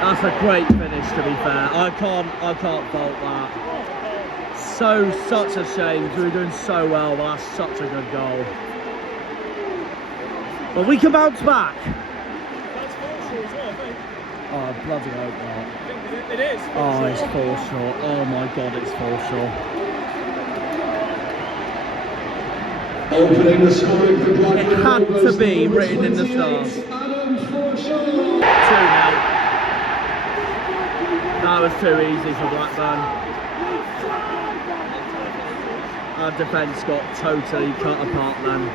That's a great finish, to be fair. I can't fault that. Such a shame. We were doing so well, but that's such a good goal. But we can bounce back. That's foreshore as well, I think. Oh, bloody hope not. It is. Oh, it's foreshore. Oh my God, it's foreshore. Opening the scoring for Blackburn. It had to be written in the stars. 2-0. That was too easy for Blackburn. Our defence got totally cut apart then.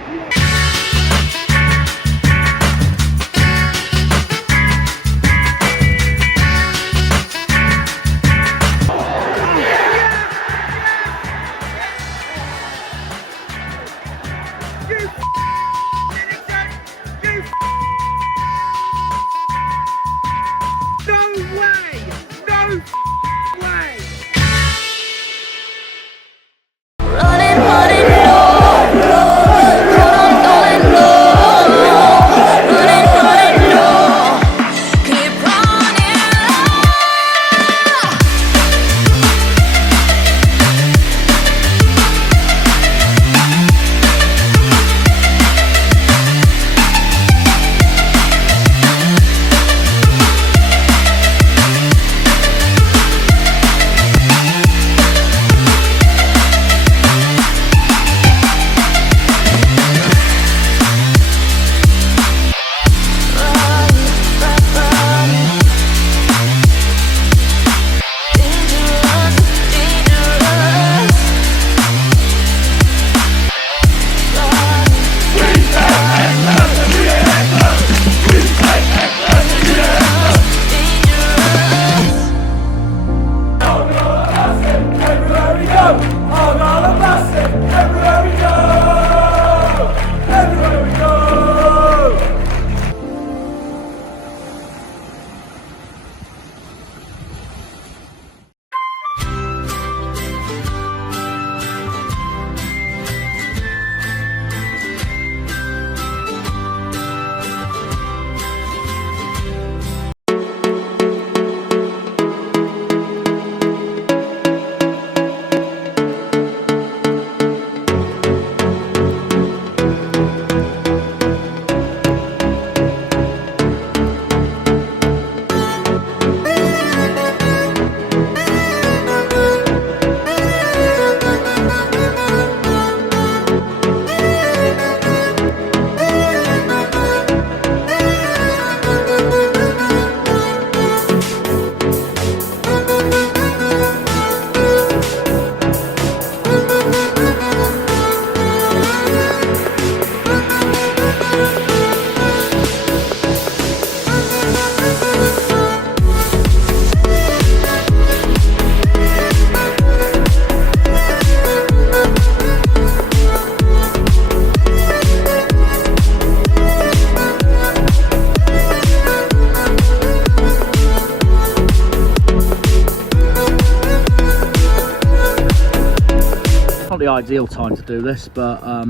The ideal time to do this, but I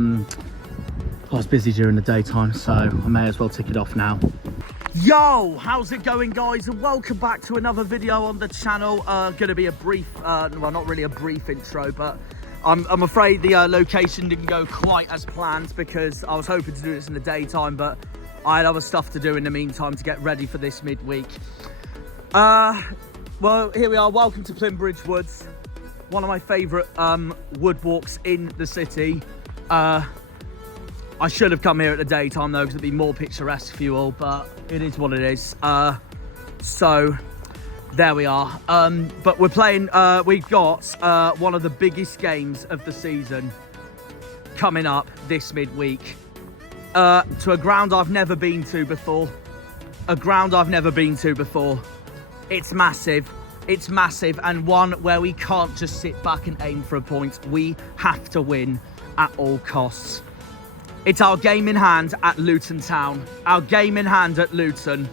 was busy during the daytime, so I may as well tick it off now. Yo, how's it going, guys, and welcome back to another video on the channel. Gonna be a brief well, not really a brief intro, but I'm afraid the location didn't go quite as planned, because I was hoping to do this in the daytime, but I had other stuff to do in the meantime to get ready for this midweek. Well, here we are. Welcome to Plymouth Woods. One of my favourite wood walks in the city. I should have come here at the daytime though, because it'd be more picturesque for you all, but it is what it is. So there we are. But we're playing, we've got one of the biggest games of the season coming up this midweek. To a ground I've never been to before. It's massive. It's massive, and one where we can't just sit back and aim for a point. We have to win at all costs. It's our game in hand at Luton Town. Our game in hand at Luton.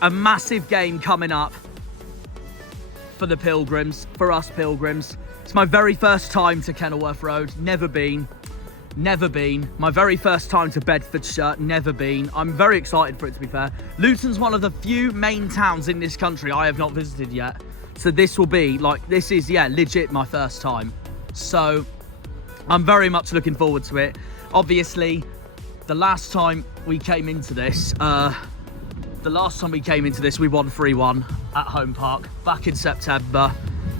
A massive game coming up for the Pilgrims, for us Pilgrims. It's my very first time to Kenilworth Road, never been. Never been. My very first time to Bedfordshire, never been. I'm very excited for it, to be fair. Luton's one of the few main towns in this country I have not visited yet. So this will be, like, this is, yeah, legit my first time. So I'm very much looking forward to it. Obviously, the last time we came into this, we won 3-1 at Home Park back in September.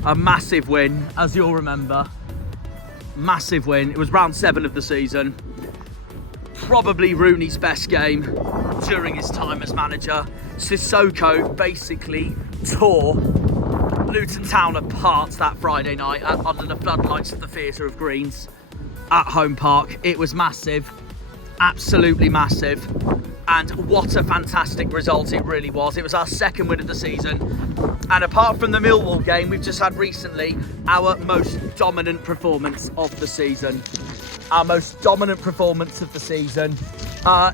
A massive win, as you'll remember. Massive win. It was round 7 of the season. Probably Rooney's best game during his time as manager. Sissoko basically tore Luton Town apart that Friday night under the floodlights of the Theatre of Greens at Home Park. It was massive, absolutely massive, and what a fantastic result it really was. It was our second win of the season, and apart from the Millwall game we've just had recently, our most dominant performance of the season.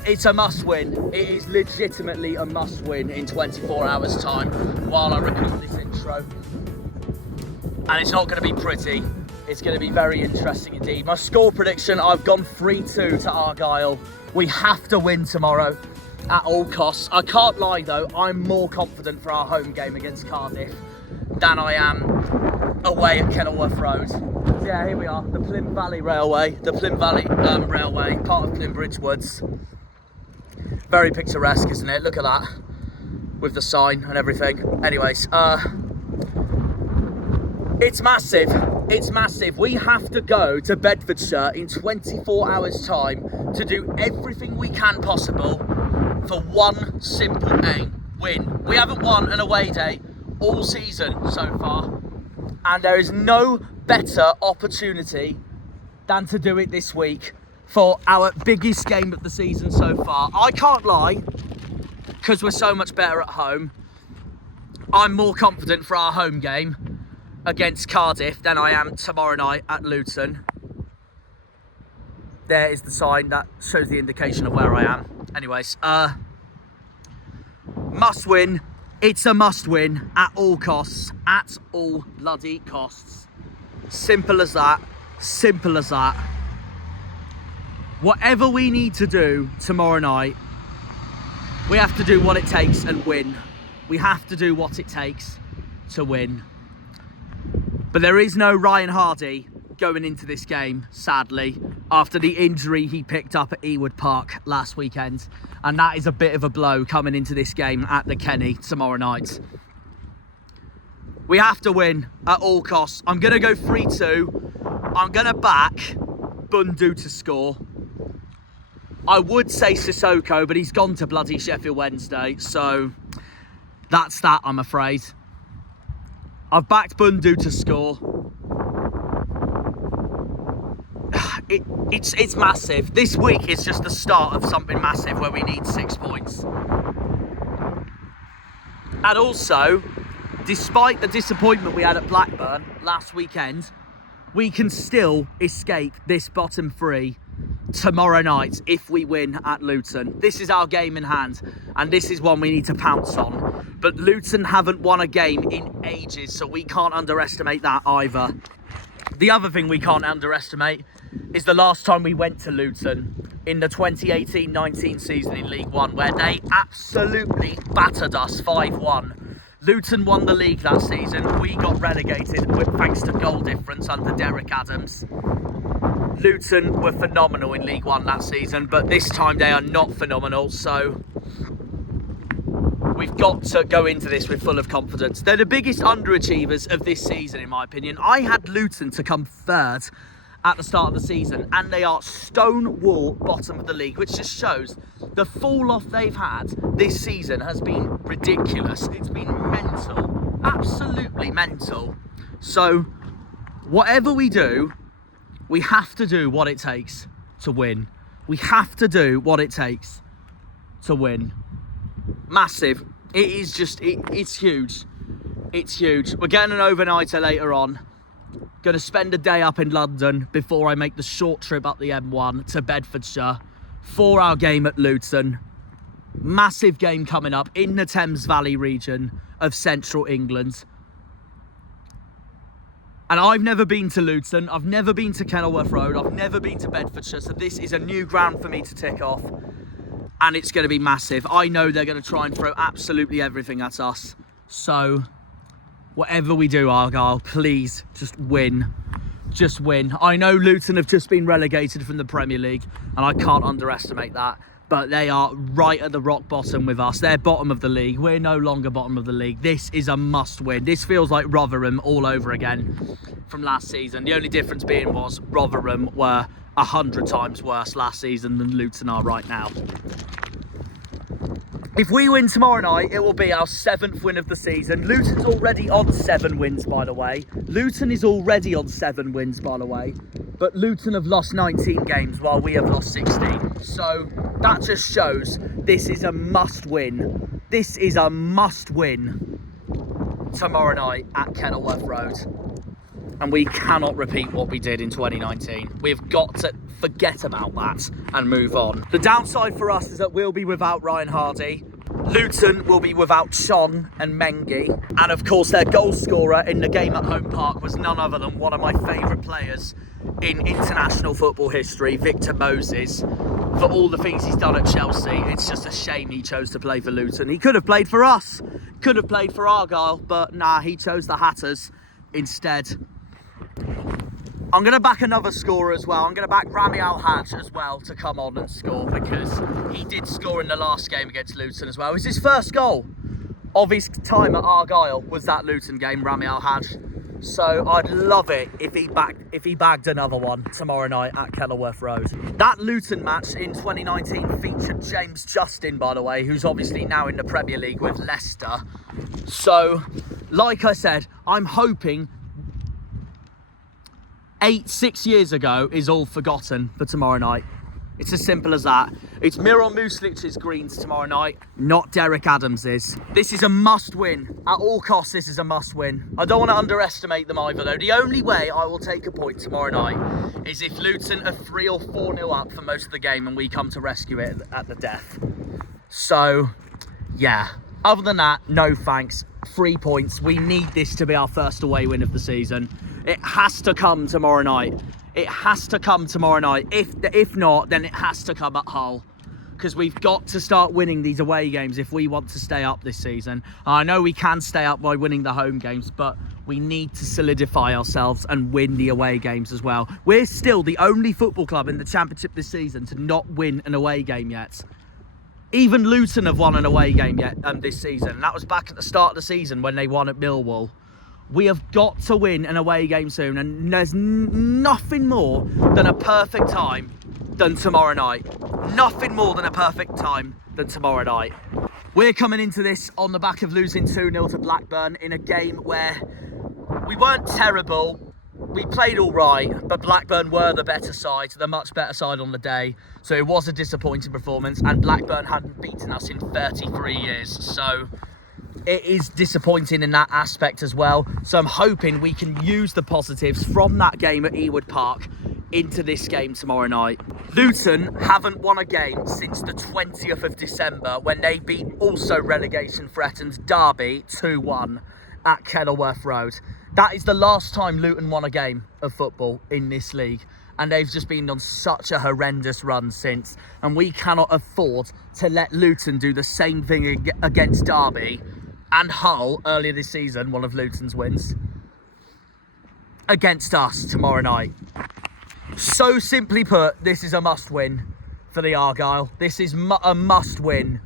It's a must win. It is legitimately a must win in 24 hours time while I record this intro. And it's not going to be pretty. It's going to be very interesting indeed. My score prediction, I've gone 3-2 to Argyle. We have to win tomorrow at all costs. I can't lie though, I'm more confident for our home game against Cardiff than I am away at Kenilworth Road. Yeah, here we are, the Plymouth Valley Railway, Railway, part of Plymouth Woods. Very picturesque, isn't it? Look at that, with the sign and everything. Anyways, it's massive. It's massive. We have to go to Bedfordshire in 24 hours time to do everything we can possible for one simple aim: win. We haven't won an away day all season so far, and there is no better opportunity than to do it this week for our biggest game of the season so far. I can't lie, because we're so much better at home. I'm more confident for our home game against Cardiff than I am tomorrow night at Luton. There is the sign that shows the indication of where I am. Anyways, must win. It's a must win at all costs. At all bloody costs. Simple as that. Simple as that. Whatever we need to do tomorrow night, we have to do what it takes and win. We have to do what it takes to win. But there is no Ryan Hardy going into this game, sadly, after the injury he picked up at Ewood Park last weekend. And that is a bit of a blow coming into this game at the Kenny tomorrow night. We have to win at all costs. I'm going to go 3-2. I'm going to back Bundu to score. I would say Sissoko, but he's gone to bloody Sheffield Wednesday. So that's that, I'm afraid. I've backed Bundu to score. It's massive. This week is just the start of something massive where we need 6 points. And also, despite the disappointment we had at Blackburn last weekend, we can still escape this bottom 3 tomorrow night if we win at Luton. This is our game in hand, and this is one we need to pounce on. But Luton haven't won a game in ages, so we can't underestimate that either. The other thing we can't underestimate is the last time we went to Luton in the 2018-19 season in League One, where they absolutely battered us 5-1. Luton won the league that season. We got relegated thanks to goal difference under Derek Adams. Luton were phenomenal in League One that season, but this time they are not phenomenal, so we've got to go into this with full of confidence. They're the biggest underachievers of this season, in my opinion. I had Luton to come third at the start of the season, and they are stonewall bottom of the league, which just shows the fall off they've had this season has been ridiculous. It's been mental, absolutely mental. So whatever we do, we have to do what it takes to win. We have to do what it takes to win. Massive. It is just, it's huge. It's huge. We're getting an overnighter later on. Going to spend a day up in London before I make the short trip up the M1 to Bedfordshire for our game at Luton. Massive game coming up in the Thames Valley region of central England. And I've never been to Luton, I've never been to Kenilworth Road, I've never been to Bedfordshire, so this is a new ground for me to tick off, and it's going to be massive. I know they're going to try and throw absolutely everything at us, so whatever we do, Argyle, please just win. Just win. I know Luton have just been relegated from the Premier League, and I can't underestimate that. But they are right at the rock bottom with us. They're bottom of the league. We're no longer bottom of the league. This is a must win. This feels like Rotherham all over again from last season. The only difference being was Rotherham were 100 times worse last season than Luton are right now. If we win tomorrow night, it will be our 7th win of the season. Luton's already on 7 wins, by the way. Luton is already on 7 wins, by the way. But Luton have lost 19 games while we have lost 16. So that just shows this is a must win. This is a must win tomorrow night at Kenilworth Road. And we cannot repeat what we did in 2019. We've got to forget about that and move on. The downside for us is that we'll be without Ryan Hardy. Luton will be without Sean and Mengi. And of course their goal scorer in the game at Home Park was none other than one of my favourite players in international football history, Victor Moses. For all the things he's done at Chelsea, it's just a shame he chose to play for Luton. He could have played for us, could have played for Argyle, but nah, he chose the Hatters instead. I'm going to back another scorer as well. I'm going to back Rami Al-Hajj as well to come on and score, because he did score in the last game against Luton as well. It was his first goal of his time at Argyle, was that Luton game, Rami Al-Hajj. So I'd love it if he bagged another one tomorrow night at Kenilworth Road. That Luton match in 2019 featured James Justin, by the way, who's obviously now in the Premier League with Leicester. So, like I said, I'm hoping 6 years ago is all forgotten for tomorrow night. It's as simple as that. It's Miron Muslic's greens tomorrow night, not Derek Adams's. This is a must win. At all costs, this is a must win. I don't want to underestimate them either, though. The only way I will take a point tomorrow night is if Luton are 3 or 4-0 up for most of the game and we come to rescue it at the death. So, yeah. Other than that, no thanks. 3 points. We need this to be our first away win of the season. It has to come tomorrow night. It has to come tomorrow night. If not, then it has to come at Hull. Because we've got to start winning these away games if we want to stay up this season. I know we can stay up by winning the home games, but we need to solidify ourselves and win the away games as well. We're still the only football club in the Championship this season to not win an away game yet. Even Luton have won an away game yet this season. And that was back at the start of the season when they won at Millwall. We have got to win an away game soon, and there's nothing more than a perfect time than tomorrow night. Nothing more than a perfect time than tomorrow night. We're coming into this on the back of losing 2-0 to Blackburn in a game where we weren't terrible. We played all right, but Blackburn were the better side, the much better side on the day. So it was a disappointing performance, and Blackburn hadn't beaten us in 33 years. So it is disappointing in that aspect as well. So I'm hoping we can use the positives from that game at Ewood Park into this game tomorrow night. Luton haven't won a game since the 20th of December when they beat also relegation threatened Derby 2-1 at Kenilworth Road. That is the last time Luton won a game of football in this league. And they've just been on such a horrendous run since. And we cannot afford to let Luton do the same thing against Derby and Hull earlier this season, one of Luton's wins, against us tomorrow night. So simply put, this is a must win for the Argyle. This is a must win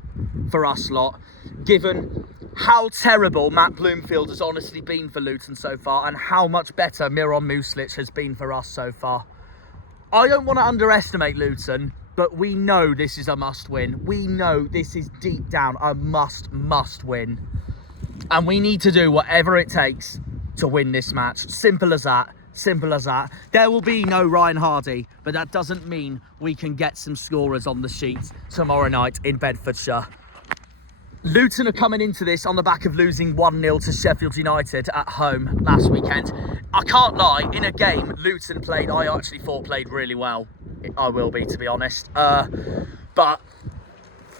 for us lot, given how terrible Matt Bloomfield has honestly been for Luton so far and how much better Miron Muslic has been for us so far. I don't want to underestimate Luton, but we know this is a must win. We know this is deep down a must win. And we need to do whatever it takes to win this match. Simple as that. Simple as that. There will be no Ryan Hardy, but that doesn't mean we can get some scorers on the sheet tomorrow night in Bedfordshire. Luton are coming into this on the back of losing 1-0 to Sheffield United at home last weekend. I can't lie, in a game Luton played, I actually thought played really well. I will be, to be honest. But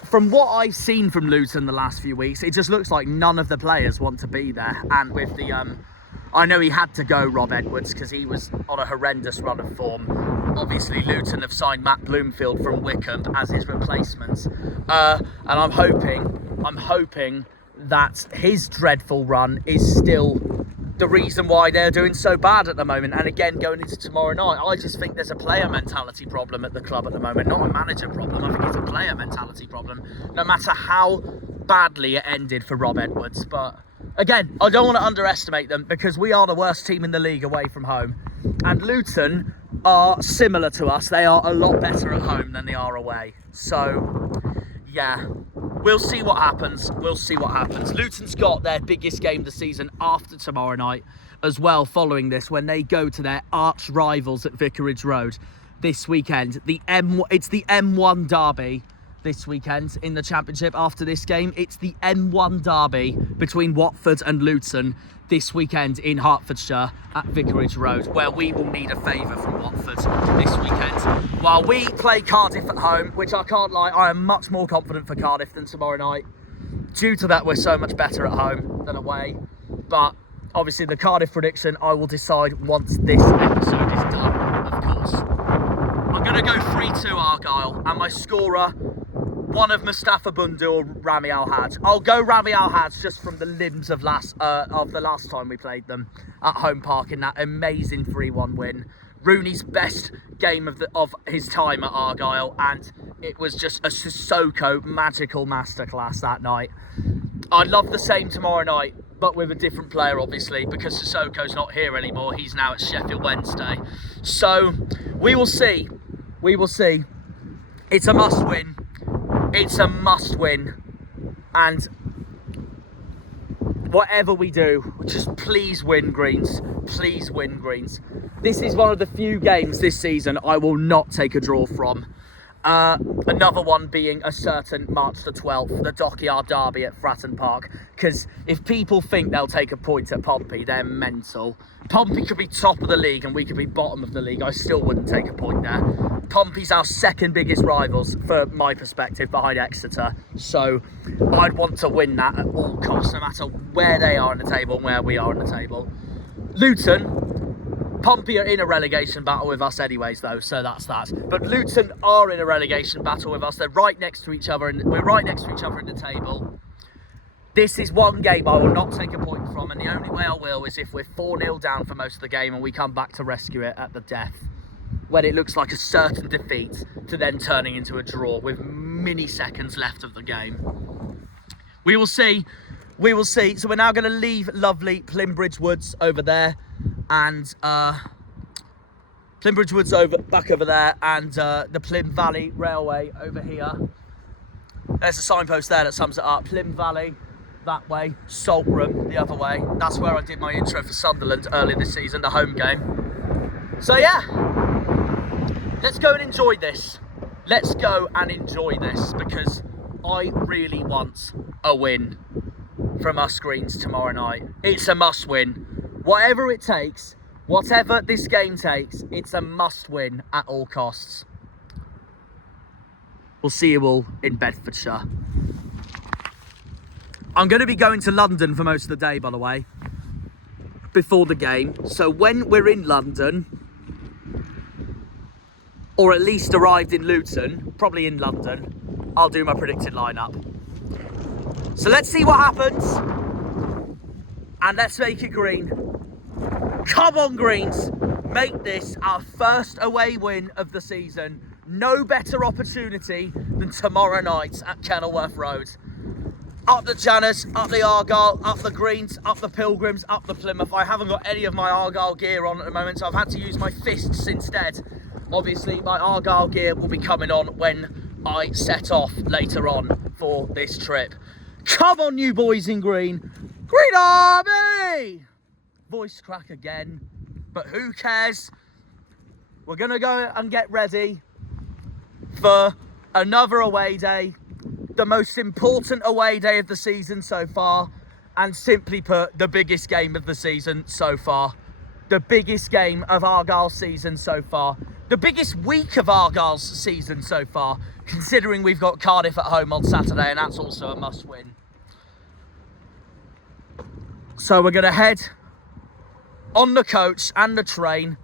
from what I've seen from Luton the last few weeks, it just looks like none of the players want to be there. And with the I know he had to go, Rob Edwards, because he was on a horrendous run of form. Obviously, Luton have signed Matt Bloomfield from Wickham as his replacement. And I'm hoping that his dreadful run is still the reason why they're doing so bad at the moment. And again, going into tomorrow night, I just think there's a player mentality problem at the club at the moment, not a manager problem. I think it's a player mentality problem, no matter how badly it ended for Rob Edwards. But again, I don't want to underestimate them, because we are the worst team in the league away from home. And Luton are similar to us. They are a lot better at home than they are away. So, yeah, we'll see what happens. We'll see what happens. Luton's got their biggest game of the season after tomorrow night as well, following this, when they go to their arch rivals at Vicarage Road this weekend. It's the M1 derby this weekend in the Championship. After this game, it's the M1 derby between Watford and Luton this weekend in Hertfordshire at Vicarage Road, where we will need a favour from Watford this weekend. While we play Cardiff at home, which I can't lie, I am much more confident for Cardiff than tomorrow night. Due to that, we're so much better at home than away. But obviously the Cardiff prediction I will decide once this episode is done, of course. I'm going to go 3-2 Argyle, and my scorer, one of Mustafa Bundu or Rami Al-Haj. I'll go Rami Al-Haj just from the limbs of the last time we played them at Home Park in that amazing 3-1 win. Rooney's best game of his time at Argyle, and it was just a Sissoko magical masterclass that night. I'd love the same tomorrow night, but with a different player, obviously, because Sissoko's not here anymore. He's now at Sheffield Wednesday. So we will see. We will see. It's a must win. It's a must win, and whatever we do, just please win, Greens. Please win, Greens. This is one of the few games this season I will not take a draw from. Another one being a certain March the 12th, the Dockyard Derby at Fratton Park. Because if people think they'll take a point at Pompey, they're mental. Pompey could be top of the league and we could be bottom of the league. I still wouldn't take a point there. Pompey's our second biggest rivals, for my perspective, behind Exeter. So I'd want to win that at all costs, no matter where they are in the table and where we are in the table. Pompey are in a relegation battle with us anyways, though, so that's that. But Luton are in a relegation battle with us. They're right next to each other, and we're right next to each other in the table. This is one game I will not take a point from, and the only way I will is if we're 4-0 down for most of the game and we come back to rescue it at the death, when it looks like a certain defeat, to then turning into a draw with mini-seconds left of the game. We will see. We will see. So we're now going to leave lovely Plimbridge Woods over there, and Plimbridge Woods back over there, and the Plym Valley Railway over here. There's a signpost there that sums it up. Plym Valley that way, Saltram the other way. That's where I did my intro for Sunderland earlier this season, the home game. So yeah, let's go and enjoy this. Let's go and enjoy this, because I really want a win from us Greens tomorrow night. It's a must win. Whatever it takes, whatever this game takes, it's a must win at all costs. We'll see you all in Bedfordshire. I'm going to be going to London for most of the day, by the way, before the game. So when we're in London, or at least arrived in Luton, probably in London, I'll do my predicted lineup. So let's see what happens, and let's make it green. Come on, Greens, make this our first away win of the season. No better opportunity than tomorrow night at Kenilworth Road. Up the Janners, up the Argyle, up the Greens, up the Pilgrims, up the Plymouth. I haven't got any of my Argyle gear on at the moment, so I've had to use my fists instead. Obviously, my Argyle gear will be coming on when I set off later on for this trip. Come on, you boys in green. Green Army! Voice crack again, but who cares? We're going to go and get ready for another away day. The most important away day of the season so far, and simply put, the biggest game of the season so far. The biggest game of Argyle's season so far. The biggest week of Argyle's season so far, considering we've got Cardiff at home on Saturday, and that's also a must win. So we're going to head on the coach and the train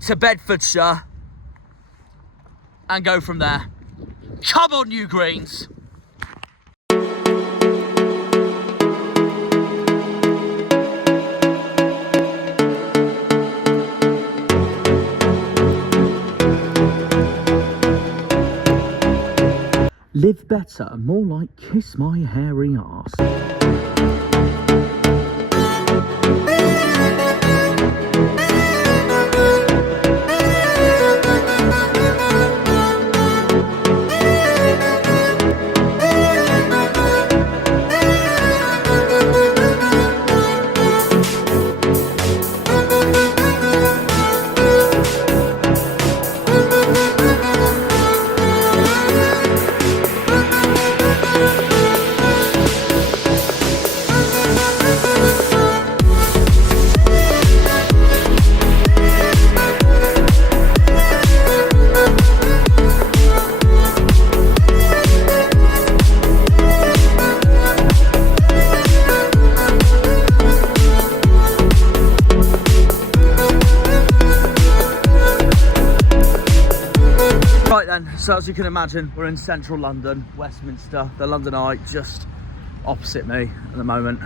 to Bedfordshire and go from there. Come on, you Greens. Live better, more like kiss my hairy arse. Right then, so as you can imagine, we're in central London, Westminster, the London Eye, just opposite me at the moment,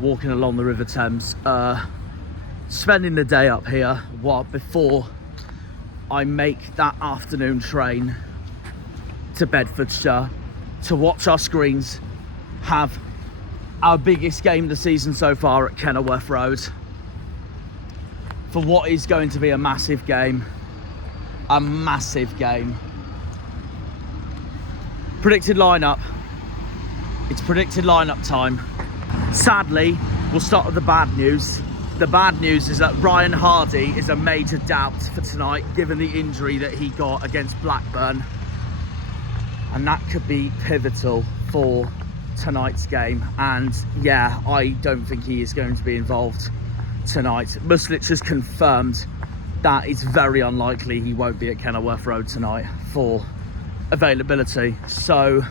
walking along the River Thames, spending the day up here before I make that afternoon train to Bedfordshire to watch our screens have our biggest game of the season so far at Kenilworth Road for what is going to be a massive game. A massive game. Predicted lineup. It's predicted lineup time. Sadly, we'll start with the bad news. The bad news is that Ryan Hardy is a major doubt for tonight, given the injury that he got against Blackburn. And that could be pivotal for tonight's game. And yeah, I don't think he is going to be involved tonight. Muslic has confirmed that it's very unlikely he won't be at Kenilworth Road tonight for availability. So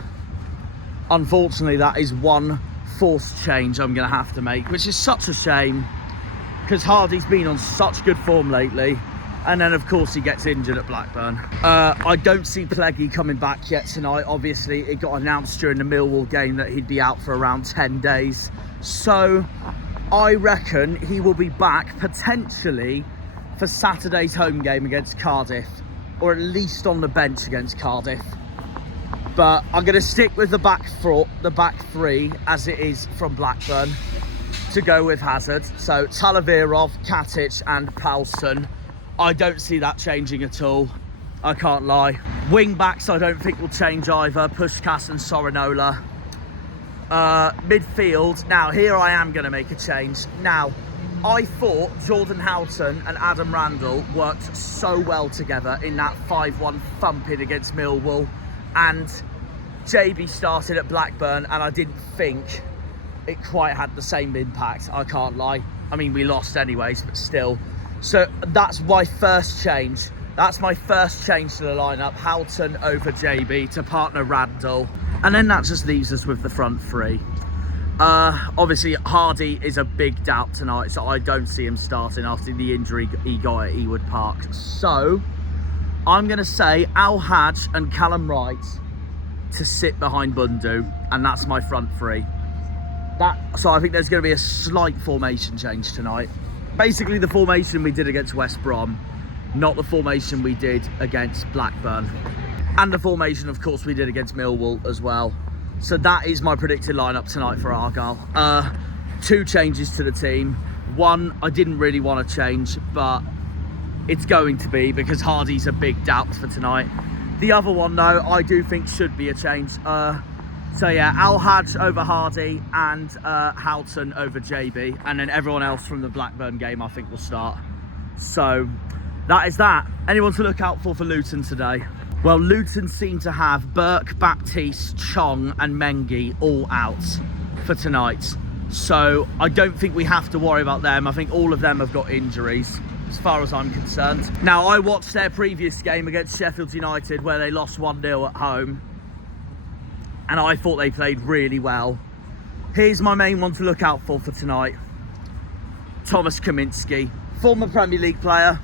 unfortunately, that is one forced change I'm going to have to make, which is such a shame because Hardy's been on such good form lately. And then, of course, he gets injured at Blackburn. I don't see Pleggy coming back yet tonight. Obviously, it got announced during the Millwall game that he'd be out for around 10 days. So I reckon he will be back potentially for Saturday's home game against Cardiff, or at least on the bench against Cardiff. But I'm going to stick with the back three as it is from Blackburn to go with Hazard. So Talavirov, Katic and Palston. I don't see that changing at all. I can't lie. Wing backs I don't think will change either. Puskás and Sorinola. Midfield. Now here I am going to make a change. Now I thought Jordan Houghton and Adam Randall worked so well together in that 5-1 thumping against Millwall, and JB started at Blackburn and I didn't think it quite had the same impact, I can't lie. I mean, we lost anyways, but still. So that's my first change. That's my first change to the lineup. Houghton over JB to partner Randall. And then that just leaves us with the front three. Obviously, Hardy is a big doubt tonight, so I don't see him starting after the injury he got at Ewood Park. So I'm going to say Al Hadj and Callum Wright to sit behind Bundu, and that's my front three. So I think there's going to be a slight formation change tonight. Basically, the formation we did against West Brom, not the formation we did against Blackburn. And the formation, of course, we did against Millwall as well. So that is my predicted lineup tonight for Argyle. 2 changes to the team. One, I didn't really want to change, but it's going to be because Hardy's a big doubt for tonight. The other one, though, I do think should be a change. So yeah, Al Hadj over Hardy and Houghton over JB. And then everyone else from the Blackburn game, I think, will start. So that is that. Anyone to look out for Luton today? Well, Luton seem to have Burke, Baptiste, Chong and Mengi all out for tonight. So I don't think we have to worry about them. I think all of them have got injuries, as far as I'm concerned. Now, I watched their previous game against Sheffield United where they lost 1-0 at home. And I thought they played really well. Here's my main one to look out for tonight. Thomas Kaminski, former Premier League player.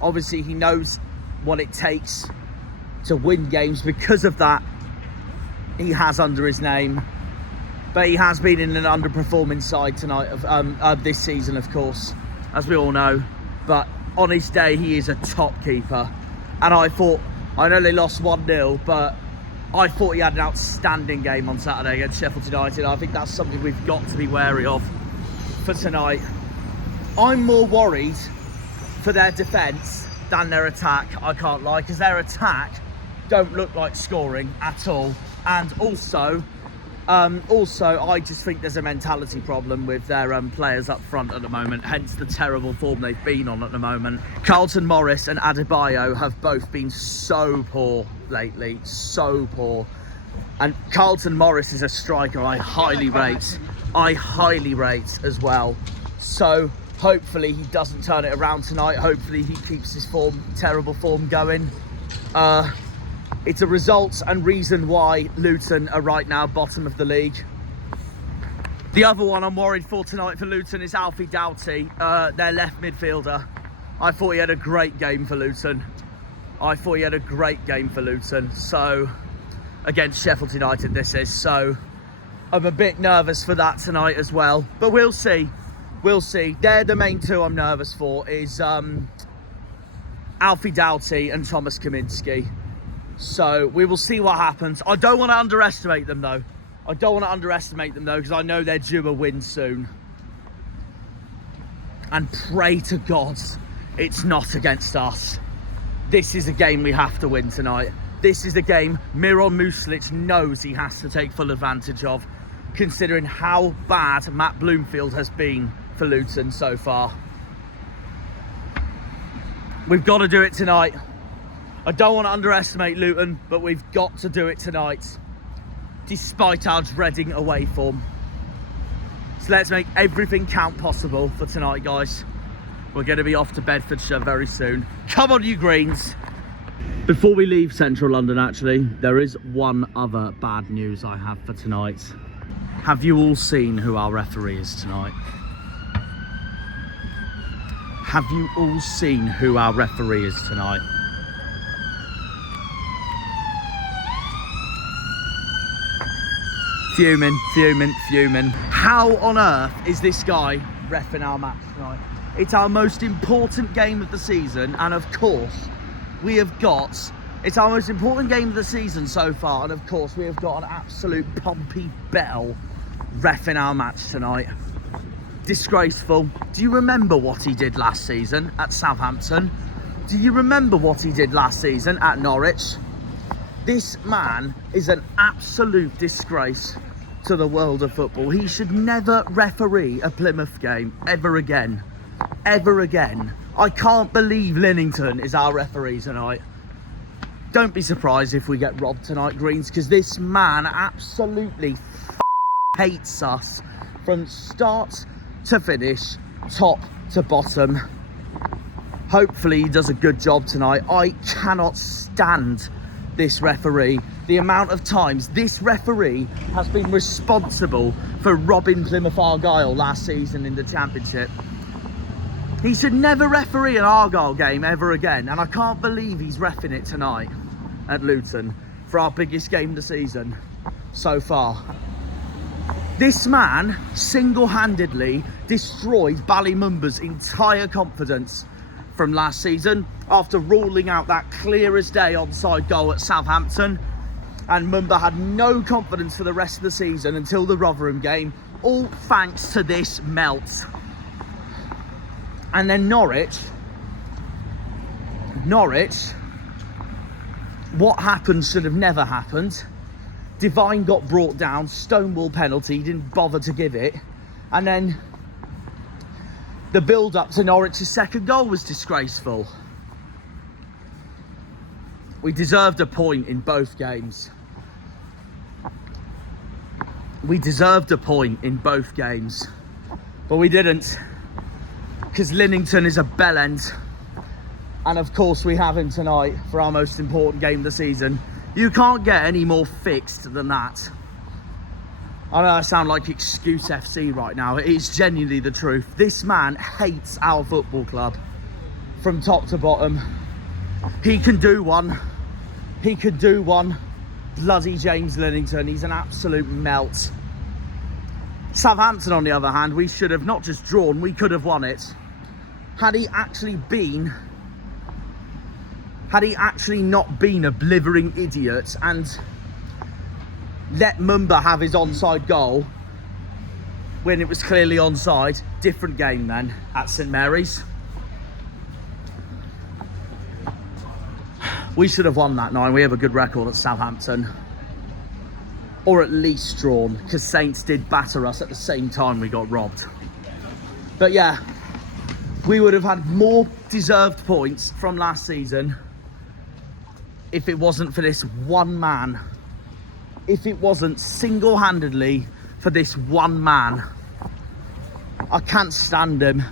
Obviously, he knows what it takes to win games. Because of that, he has under his name. But he has been in an underperforming side tonight of this season, of course, as we all know. But on his day, he is a top keeper. And I know they lost 1-0, but I thought he had an outstanding game on Saturday against Sheffield United. I think that's something we've got to be wary of for tonight. I'm more worried for their defence than their attack, I can't lie, because their attack don't look like scoring at all. And also, I just think there's a mentality problem with their players up front at the moment, hence the terrible form they've been on at the moment. Carlton Morris and Adebayo have both been so poor lately, so poor. And Carlton Morris is a striker I highly rate as well. So hopefully he doesn't turn it around tonight. Hopefully he keeps his terrible form going. It's a result and reason why Luton are right now bottom of the league. The other one I'm worried for tonight for Luton is Alfie Doughty, their left midfielder. I thought he had a great game for Luton. So, against Sheffield United this is. So, I'm a bit nervous for that tonight as well. But we'll see. They're the main two I'm nervous for, is Alfie Doughty and Thomas Kaminski. So we will see what happens. I don't want to underestimate them though. Because I know they're due a win soon. And pray to God it's not against us. This is a game we have to win tonight. This is a game Miron Muslic knows he has to take full advantage of, considering how bad Matt Bloomfield has been for Luton so far. We've got to do it tonight. I don't want to underestimate Luton, but we've got to do it tonight, despite our dreading away form. So let's make everything count possible for tonight, guys. We're going to be off to Bedfordshire very soon. Come on, you Greens. Before we leave central London, actually, there is one other bad news I have for tonight. Have you all seen who our referee is tonight? Fuming. How on earth is this guy reffing our match tonight? It's our most important game of the season, and of course, it's our most important game of the season so far, and of course, we have got an absolute Pompey Bell reffing our match tonight. Disgraceful. Do you remember what he did last season at Southampton? Do you remember what he did last season at Norwich? This man is an absolute disgrace to the world of football. He should never referee a Plymouth game ever again. I can't believe Linington is our referee tonight. Don't be surprised if we get robbed tonight, Greens, because this man absolutely hates us from start to finish, top to bottom. Hopefully he does a good job tonight. I cannot stand this referee. The amount of times this referee has been responsible for robbing Plymouth Argyle last season in the Championship. He should never referee an Argyle game ever again, and I can't believe he's reffing it tonight at Luton for our biggest game of the season so far. This man single-handedly destroyed Ballymumba's entire confidence from last season after ruling out that clear as day onside goal at Southampton, and Mumba had no confidence for the rest of the season until the Rotherham game, all thanks to this melt. And then Norwich, what happened should have never happened. Devine got brought down, Stonewall penalty, didn't bother to give it, and then the build-up to Norwich's second goal was disgraceful. We deserved a point in both games. But we didn't, because Linington is a bellend, and of course we have him tonight for our most important game of the season. You can't get any more fixed than that. I know I sound like Excuse FC right now. It is genuinely the truth. This man hates our football club from top to bottom. He can do one. He could do one. Bloody James Linington. He's an absolute melt. Southampton, on the other hand, we should have not just drawn, we could have won it. Had he actually not been a blithering idiot and let Mumba have his onside goal when it was clearly onside, different game then at St Mary's. We should have won that night. We have a good record at Southampton. Or at least drawn, because Saints did batter us at the same time we got robbed. But yeah, we would have had more deserved points from last season if it wasn't for this one man. If it wasn't single-handedly for this one man. I can't stand him.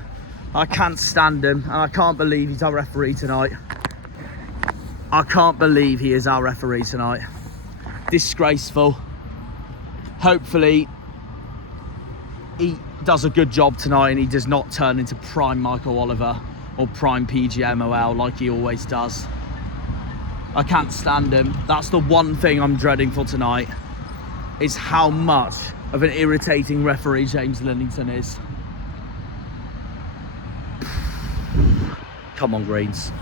I can't stand him. And I can't believe he's our referee tonight. I can't believe he is our referee tonight. Disgraceful. Hopefully he does a good job tonight and he does not turn into prime Michael Oliver or prime PGMOL like he always does. I can't stand him. That's the one thing I'm dreading for tonight, is how much of an irritating referee James Linington is. Come on, Greens.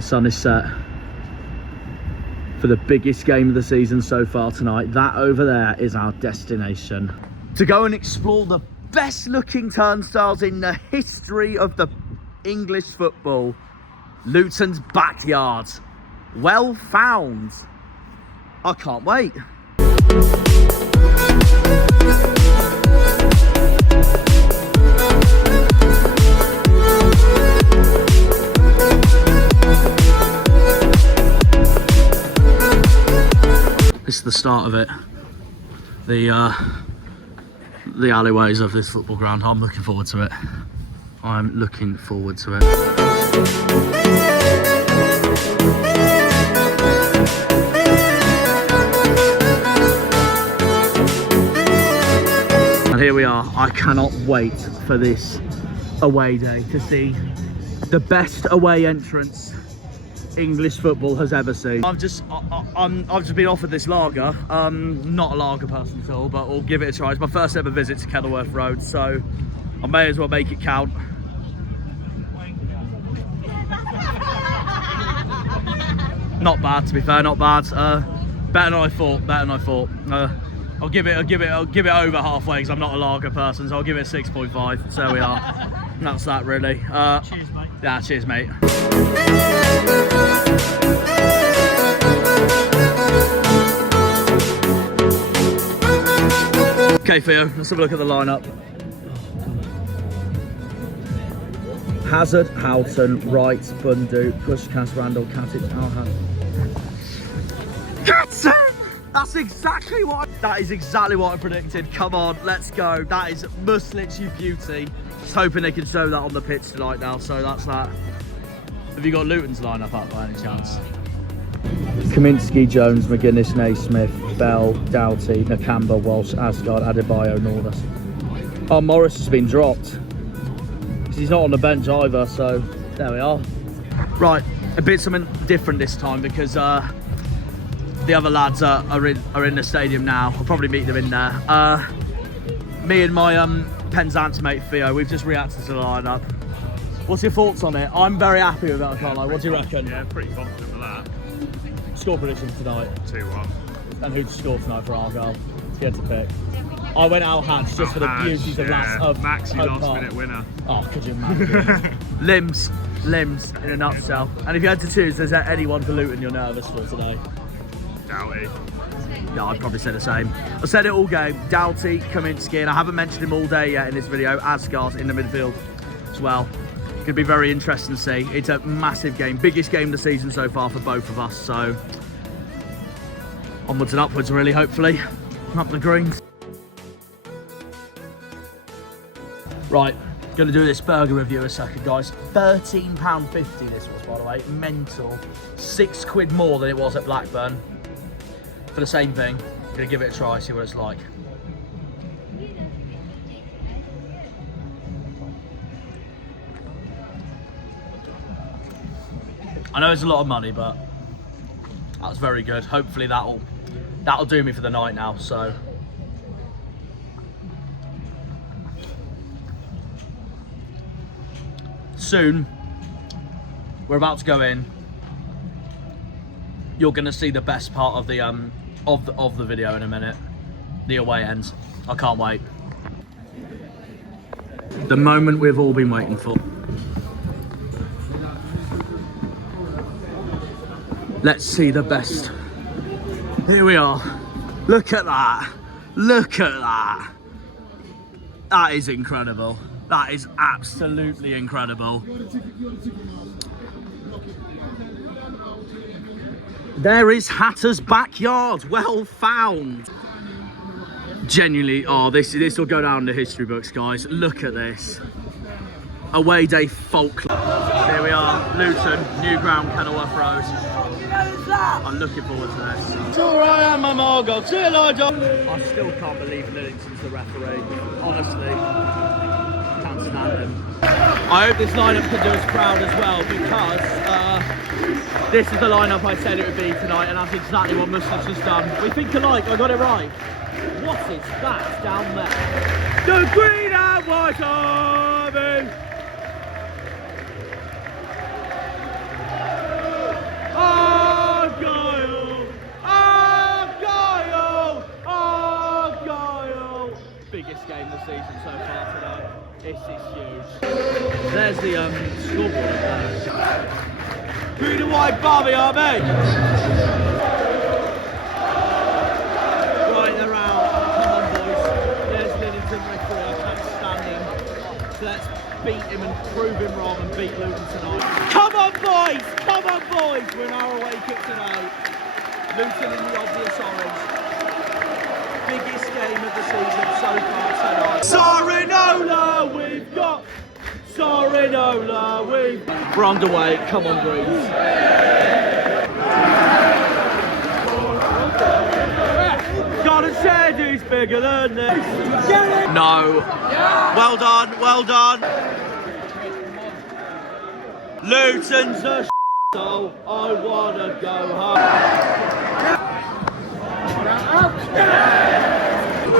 Sun is set for the biggest game of the season so far tonight. That over there is our destination, to go and explore the best looking turnstiles in the history of the English football. Luton's backyard. Well found. I can't wait. This is the start of it. The alleyways of this football ground. I'm looking forward to it. I'm looking forward to it. And here we are. I cannot wait for this away day to see the best away entrance English football has ever seen. I've just been offered this lager. Not a lager person at all, but we'll give it a try. It's my first ever visit to Kenilworth Road, so I may as well make it count. Not bad, to be fair. Not bad. Better than I thought. Better than I thought. I'll give it over halfway because I'm not a lager person, so I'll give it a 6.5. So there we are. And that's that, really. Cheers, mate. Yeah, cheers, mate. Okay, Theo, let's have a look at the lineup. Hazard, Houghton, Wright, Bundu, Pushkas, Randall, Katic, Alhan. Houghton! That is exactly what I predicted. Come on, let's go. That is Muslic's beauty. Just hoping they can show that on the pitch tonight now, so that's that. Have you got Luton's lineup up by any chance? Kaminsky, Jones, McGuinness, Naismith, Bell, Doughty, Nakamba, Walsh, Asgard, Adebayo, Nordas. Oh, Morris has been dropped. He's not on the bench either, so there we are. Right, a bit something different this time because the other lads are in the stadium now. I'll probably meet them in there. Me and my Penzance mate Theo, we've just reacted to the lineup. What's your thoughts on it? I'm very happy with it, I can't lie. What do you reckon? Yeah, pretty confident with that. Score prediction tonight. 2-1. And who to score tonight for Argyle? If you had to pick. I went Al Hadj just for the beauties of Maxi Hope last Park. minute winner. Oh, could you imagine? limbs in a nutshell. And if you had to choose, is there anyone for Luton you're nervous for today? Doughty. Yeah, I'd probably say the same. I said it all game. Doughty, Kaminsky, and I haven't mentioned him all day yet in this video. Asgard in the midfield. as well. Could be very interesting to see. It's a massive game, biggest game of the season so far for both of us. So onwards and upwards, really, hopefully. Up the greens. Right, gonna do this burger review a second, guys. £13.50 this was, by the way. Mental. £6 more than it was at Blackburn for the same thing. Gonna give it a try, see what it's like. I know it's a lot of money, but that was very good. Hopefully that'll do me for the night now. So soon we're about to go in. You're gonna see the best part of the of the video in a minute. The away ends. I can't wait. The moment we've all been waiting for. Let's see the best. Here we are. Look at that. Look at that. That is incredible. That is absolutely incredible. There is Hatter's backyard. Well found. Genuinely, oh, this will go down in the history books, guys. Look at this. Away day folklore. Here we are, Luton, new ground, Kenilworth Road. I'm looking forward to this. It's all right, I'm a Margot. See you later. I still can't believe Linington's the referee. Honestly, can't stand him. I hope this lineup can do us proud as well, because this is the lineup I said it would be tonight, and that's exactly what Muslim's just done. We think alike. I got it right. What is that down there? The green and white army. Biggest game of the season so far tonight. This is huge. There's the scoreboard there. Green and white Barbie army. Right, they're out. Come on, boys. There's Linington referee. I can't stand him. So let's beat him and prove him wrong and beat Luton tonight. Come on, boys! Come on, boys! We're an hour away kick tonight. Luton in the obvious orange. Biggest game of the season so far tonight. Sarinola, we've got Sarinola, we're underway. Come on, Greens. Gotta say, who's bigger than this? No. Well done, well done. Luton's a so I wanna go home.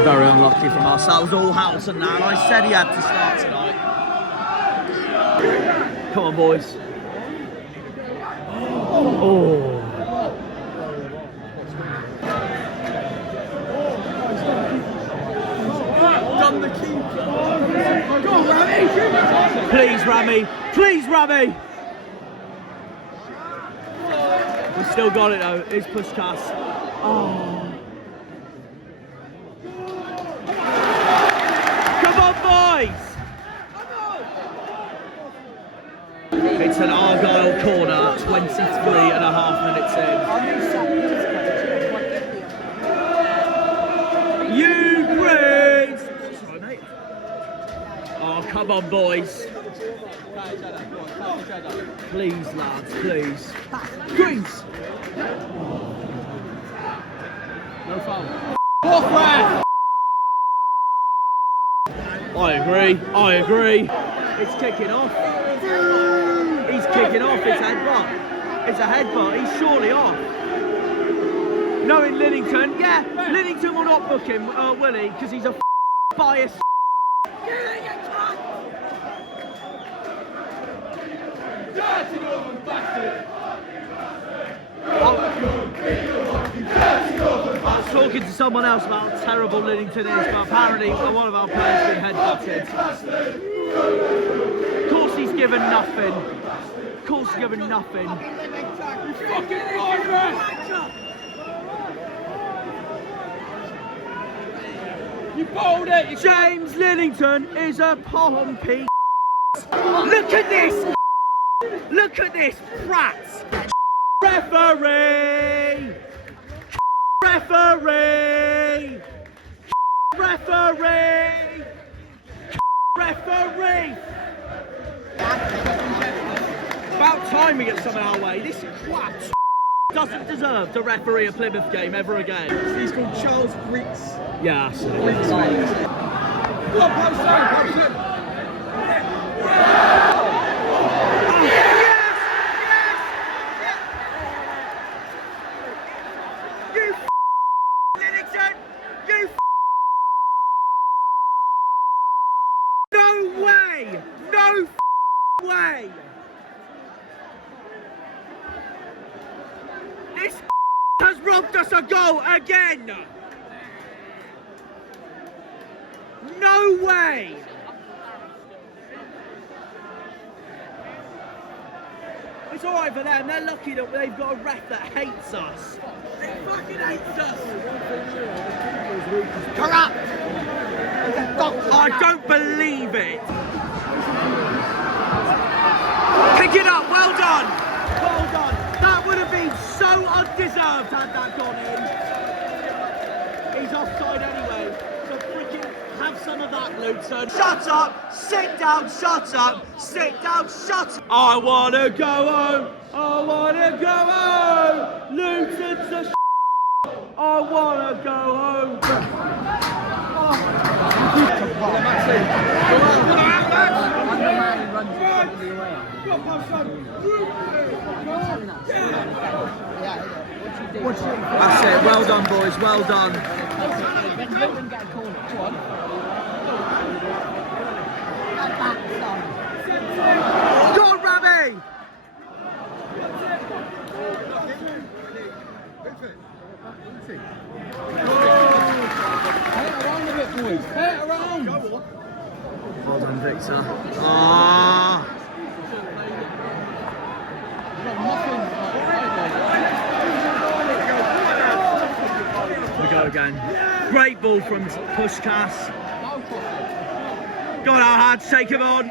Very unlucky from us. That was all Hamilton now, and I said he had to start tonight. Come on, boys. Oh. Done the keeper. Go on, Rami. Please, Rami. Please, Rami. We still got it though. It's Pushkas. Oh. It's an Argyle corner, 23.5 minutes in. You Greens! Oh, come on, boys. Please, lads, please. Greens! No foul. I agree. It's kicking off. He's kicking off, it's headbutt. It's a headbutt, he's surely off. Knowing Linington, yeah, Linington will not book him, will he? Because he's a biased I was talking to someone else about how terrible Linington is, but apparently one of our players has been headbutted. Of course he's given nothing. Of course he's given nothing. You fucking idiot! You bowled it! James Linington is a pompy. Look at this! Look at this, prat! Referee! Referee! Referee! Referee! About time we get some our way. This twat doesn't deserve to referee a Plymouth game ever again. He's called Charles Reeks. Yeah, that's it. You Linington! You no way! No way! This has robbed us a goal again! No way! It's alright for them, they're lucky that they've got a ref that hates us. He fucking hates us! Corrupt! I don't believe it! Pick it up, well done! Well done! That would have been so undeserved had that gone in. He's offside anyway, so freaking have some of that, Luton. Shut up! Sit down, shut up! Sit down, shut up! I wanna go home! I wanna go home! Luton's a I wanna go home! That's it, well done boys, well done. Go on, Rabbi! Well done, Victor. Ah! We go again. Great ball from Pushkas. Go on, Ahad, take him on.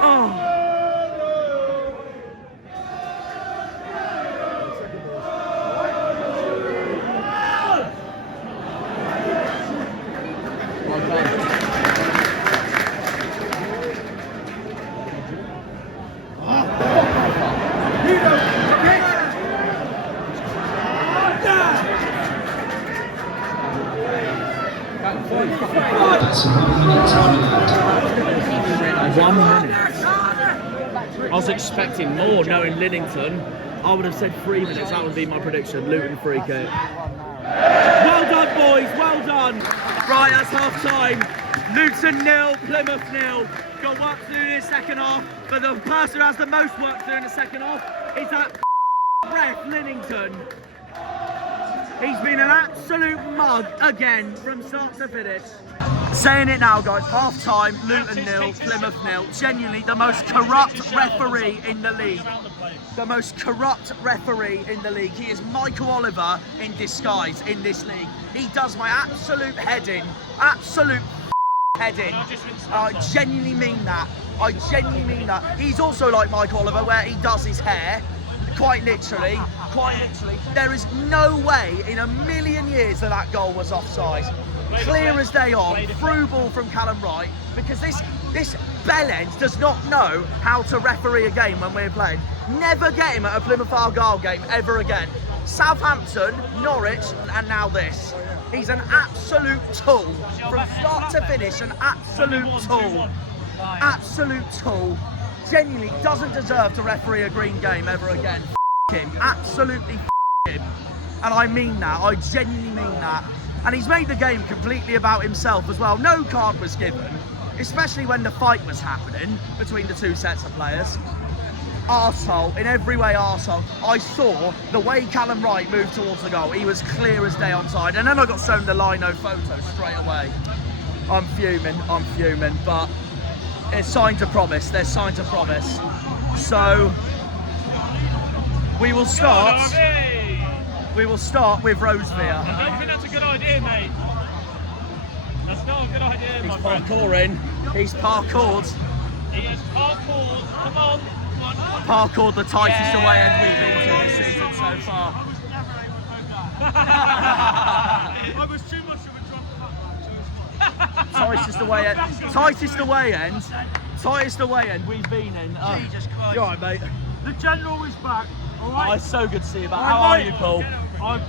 Oh. That's 1 minute to 1 minute. I was expecting more, knowing Linington. I would have said 3 minutes, that would be my prediction. Luton free kick. Well done, boys, well done. Right, that's half time. Luton 0, Plymouth 0. Got work to do in the second half, but the person who has the most work to do in the second half is that ref, Linington. He's been an absolute mug again from start to finish. Saying it now, guys, half time, Luton 0, Plymouth 0. Genuinely the most corrupt referee in the league. The most corrupt referee in the league. He is Michael Oliver in disguise in this league. He does my absolute head in. Absolute head in. I genuinely mean that. I genuinely mean that. He's also like Michael Oliver where he does his hair. Quite literally. There is no way in a million years that that goal was offside. Clear as day on, through ball from Callum Wright, because this bellend does not know how to referee a game when we're playing. Never get him at a Plymouth Argyle game ever again. Southampton, Norwich, and now this. He's an absolute tool. From start to finish, an absolute tool. Absolute tool. Genuinely doesn't deserve to referee a green game ever again. Him, absolutely him. And I mean that, I genuinely mean that. And he's made the game completely about himself as well. No card was given, especially when the fight was happening between the two sets of players. Arsehole, in every way arsehole. I saw the way Callum Wright moved towards the goal. He was clear as day onside. And then I got shown the Lino photo straight away. I'm fuming, but it's signs of promise. There's signs of promise. So we will start with Rosevere. I don't think that's a good idea, mate. That's not a good idea, He's my friend. parkouring. He's parkoured. He is parkour. Come on. Parkoured the tightest away end we've been to this season so far. I was too much of a drop Tightest away end we've been in. Jesus Christ. You alright, mate? The general is back. All Oh, right. it's so good to see you back. How are you, Paul? I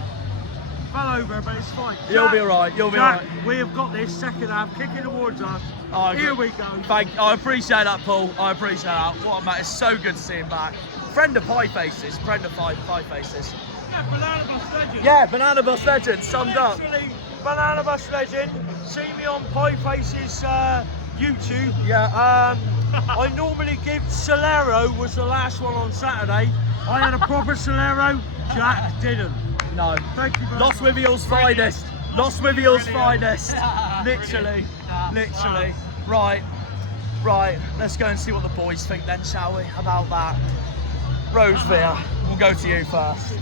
fell over, but it's fine. You'll be alright. You'll be Jack, alright. we have got this second half kicking towards us. Oh, Here we go. I appreciate that, Paul. I appreciate that. What a mate. It's so good to see him back. Friend of Pie Faces. Friend of Pie Faces. Yeah, Banana Bus Legend. Yeah, Banana Bus Legend. Summed up. Literally, Banana Bus Legend. See me on Pie Faces YouTube. Yeah. I normally give Solero was the last one on Saturday. I had a proper Solero. Jack didn't. No. Thank you very Lost much. Withiel's finest. Lost Withiel's finest. Literally. Literally. Right. Let's go and see what the boys think then, shall we? About that. Rosevere, we'll go to you first.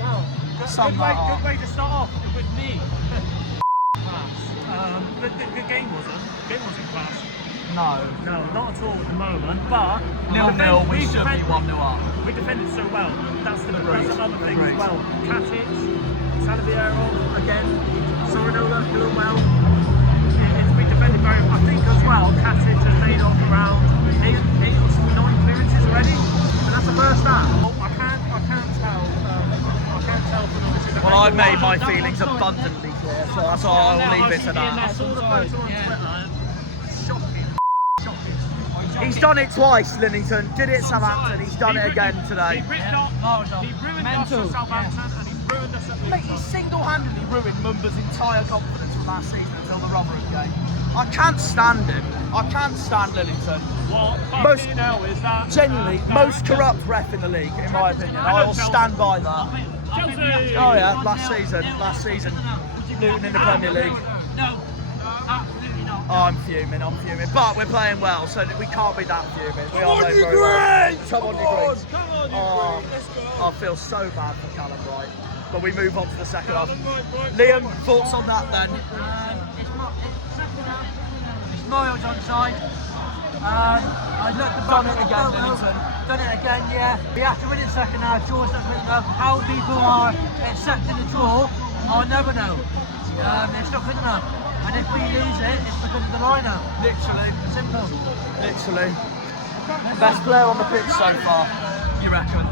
Wow. Good way to start off with me. Class. The game wasn't class. No. No, not at all at the moment. But 0-0, we should be 1-0 up. We defended so well. That's another thing Agreed. as well. Katic, Salaviero again. Sorinola doing well. We defended very well. I think as well, Katic has made off around 8 or 9 clearances already. But that's the first half. I can't tell from obviously. Well, I've made my feelings abundantly clear, so that's all. I'll leave it to that. I saw the photo on Twitter. Shocking. He's done it twice, Linington. Did it at Southampton. He's done it again today. He ruined us at Southampton and he's ruined us at Mate, he single-handedly ruined Mumba's entire confidence from last season until the Rotherham game. I can't stand him. I can't stand Linington. What Most- fucking hell is that? Genuinely, most corrupt ref in the league, in my opinion. I will stand by that. Chelsea! Oh yeah, last season, Luton in the Premier League. No, absolutely not. Oh, I'm fuming. But we're playing well, so we can't be that fuming. We are playing very well. Come on, you Greens. Come on, you Oh, Greens, let's go. I feel so bad for Callum Wright. But we move on to the second half. Callum Wright. Liam, thoughts on that then? It's miles on side. I looked at Done it again, Linington. Done it again, yeah. We have to win in second half. Draw's not good enough. How people are accepting the draw, I'll never know. It's not good enough. And if we lose it, it's because of the lineup. Literally. Simple. Literally. Best player on the pitch so far, you reckon?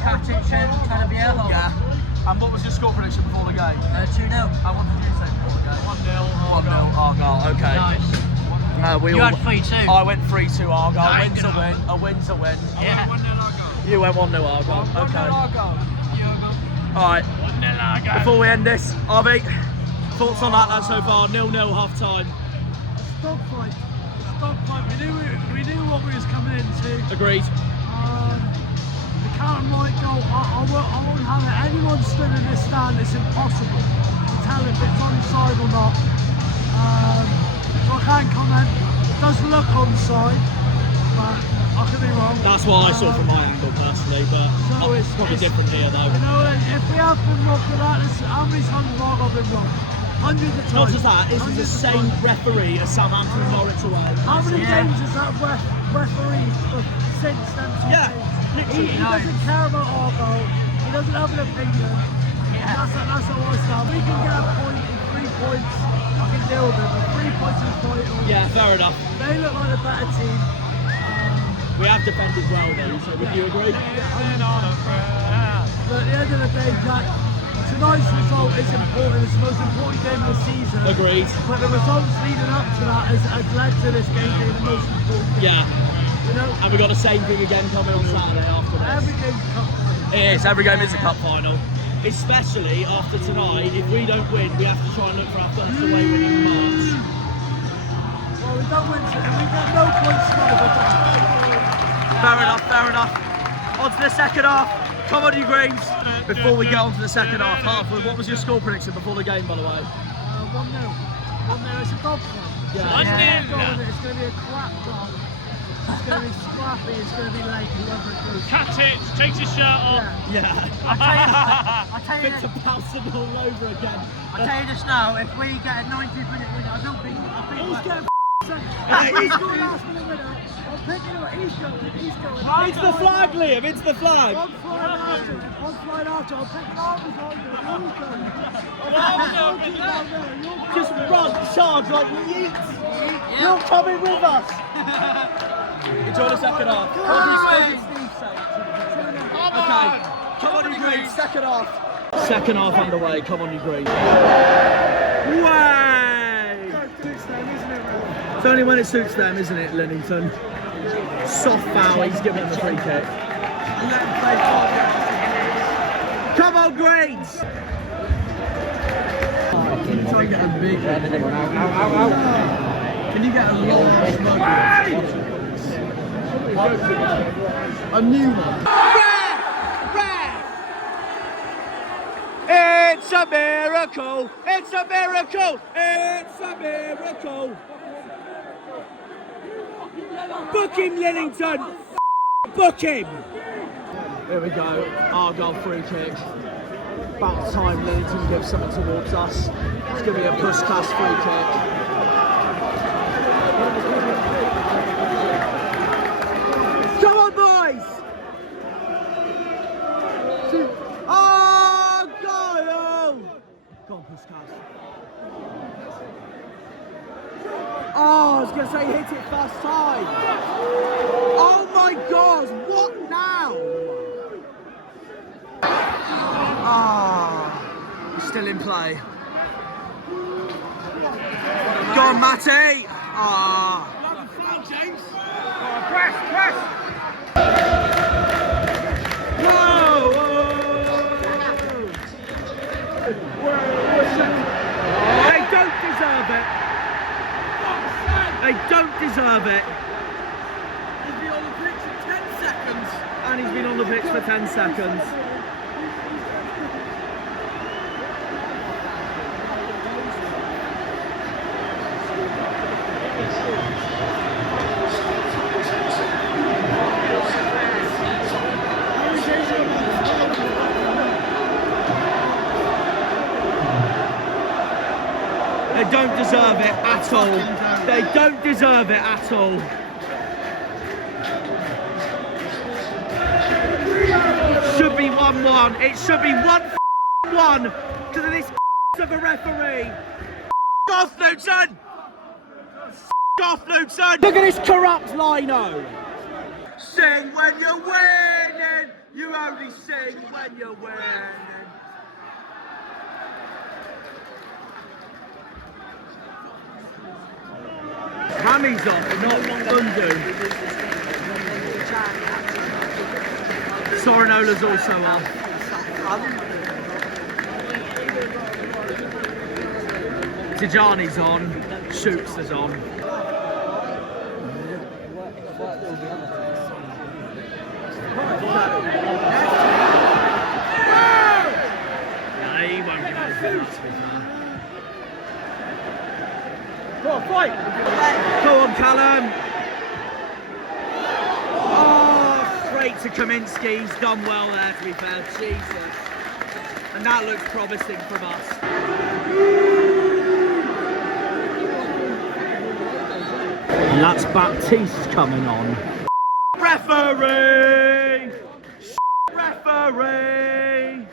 Katic and Calabiero. Yeah. And what was your score prediction before the game? 2-0. And what did you say before the game? 1-0 Argyle. Okay. Nice. We You all, had 3-2. I went 3-2 Argyle. Nice. Win's a win. A win's a win. Yeah. You went 1-0 Argyle. Okay. Alright. Before we end this, Arby, thoughts on that so far? 0-0 half time. Dogfight. We knew what we was coming into. Agreed. The Callum Wright goal, I won't have it. Anyone stood in this stand, it's impossible to tell if it's onside or not. So I can't comment. It does look onside, but I could be wrong. That's what I saw from my angle personally, but So it's probably different here though. You know, if we have been wrong for that, how many times have I been wrong? Hundreds of times. Not just that, this is the Hundreds of same times. referee as Southampton and Norwich away. How many Yeah. games has that referee since them two Yeah, games? literally. He doesn't care about our goal. He doesn't have an opinion. Yeah. That's how I start. We can get a point in 3 points. I can deal with it. But 3 points is vital. Yeah, fair enough. They look like a better team. We have defended well though, so would you agree? But at the end of the day, Jack, tonight's result is important. It's the most important game of the season. Agreed. But the results leading up to that has led to this game being the most important game. Yeah. You know, And we got the same thing again coming on Saturday after this. every game's a cup final. It is, every game is a cup final. Especially after tonight, if we don't win, we have to try and look for our first away win in March. Well, we don't win, and we get no points tonight. Fair enough. On to the second half. Come on, you Greens. Before we get on to the second half, Hartford, what was your score prediction before the game, by the way? 1-0. It's a dog fight. Yeah. It's going to be a crap goal. It's going to be scrappy, it's going to be late, whoever it goes. Katic takes his shirt off. Yeah. I tell you Victor this, bouncing all over again. I tell you this now, if we get a 90-minute winner, I think He's getting he's going last minute winner. I'm picking him up, he's going. It's the flag, Liam, it's the flag. I'm flying after, I'm picking arms on you. Just run, charge like yeet. You're coming with us. Enjoy the second half. What did Steve say? Okay, come on, you green, second half. Second half underway, come on, you green. Way! It's only when it suits them, isn't it, Linington? Soft foul, he's giving them the free kick. Come on, Greens! Try and get a big Can you get a large smoke? A new one. It's a miracle! It's a miracle! It's a miracle! Book him, Linington! Book him! Here we go, Argyle free kick. About time Linington gives something towards us. It's going to be a push class free kick. Come on, boys! Oh, God! Go on, push class. Oh, I was going to say hit it first time. Oh my God, what now? Ah, still in play. Go on, Matty. Ah. Press! Whoa! They don't deserve it. They don't deserve it. He's been on the pitch for 10 seconds. And he's been on the pitch for 10 seconds. They don't deserve it at all. They don't deserve it at all. It should be 1-1. It should be 1-1 to this of a referee. Off, Luton! Off, Luton! Look at this corrupt lino. Sing when you're winning. You only sing when you're winning. Hammy's off, not undo. Sorinola's also off. Tijani's on, Shoots is on. No, he won't give it a penalty, to be fair. Go on, fight! Go on, Callum! Oh, straight to Kaminsky. He's done well there, to be fair. Jesus. And that looks promising from us. And that's Baptiste coming on. Referee! Referee!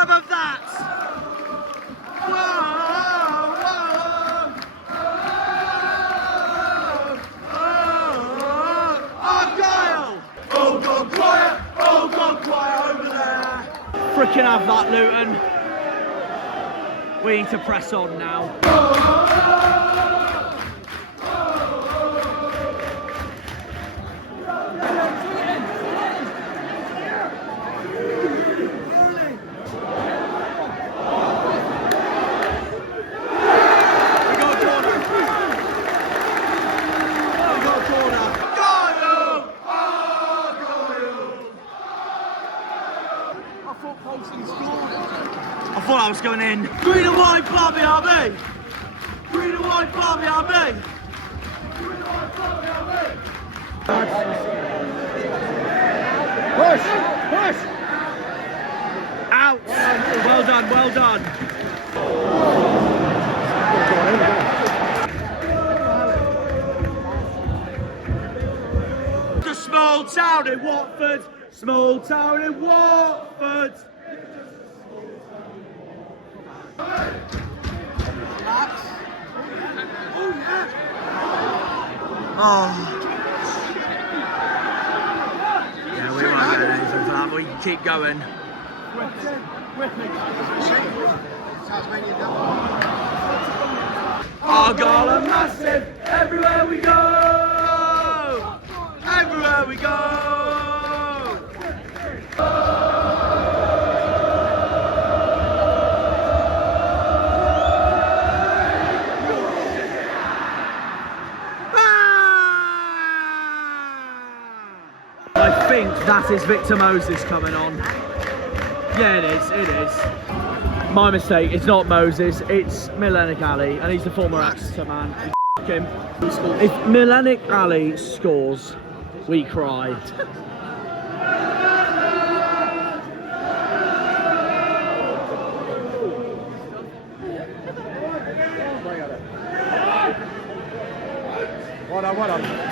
some of that. Whoa, Argyle! Oh, God, quiet! Oh, God, quiet over there! Frickin' have that, Luton. We need to press on now. I thought I was going in. Green and white, Blarby RB! Green and white, Blarby RB! Push! Push! Out! Well done, well done. The small town in Watford! Small town in Watford! Oh. Yeah, we won't get anything for that, but we can keep going. Argyle are massive everywhere we go! Everywhere we go! I think that is Victor Moses coming on. Yeah, it is, it is. My mistake, it's not Moses, it's Milenic Ali, and he's the former Exeter man. F him. If Milenic Ali scores, we cry.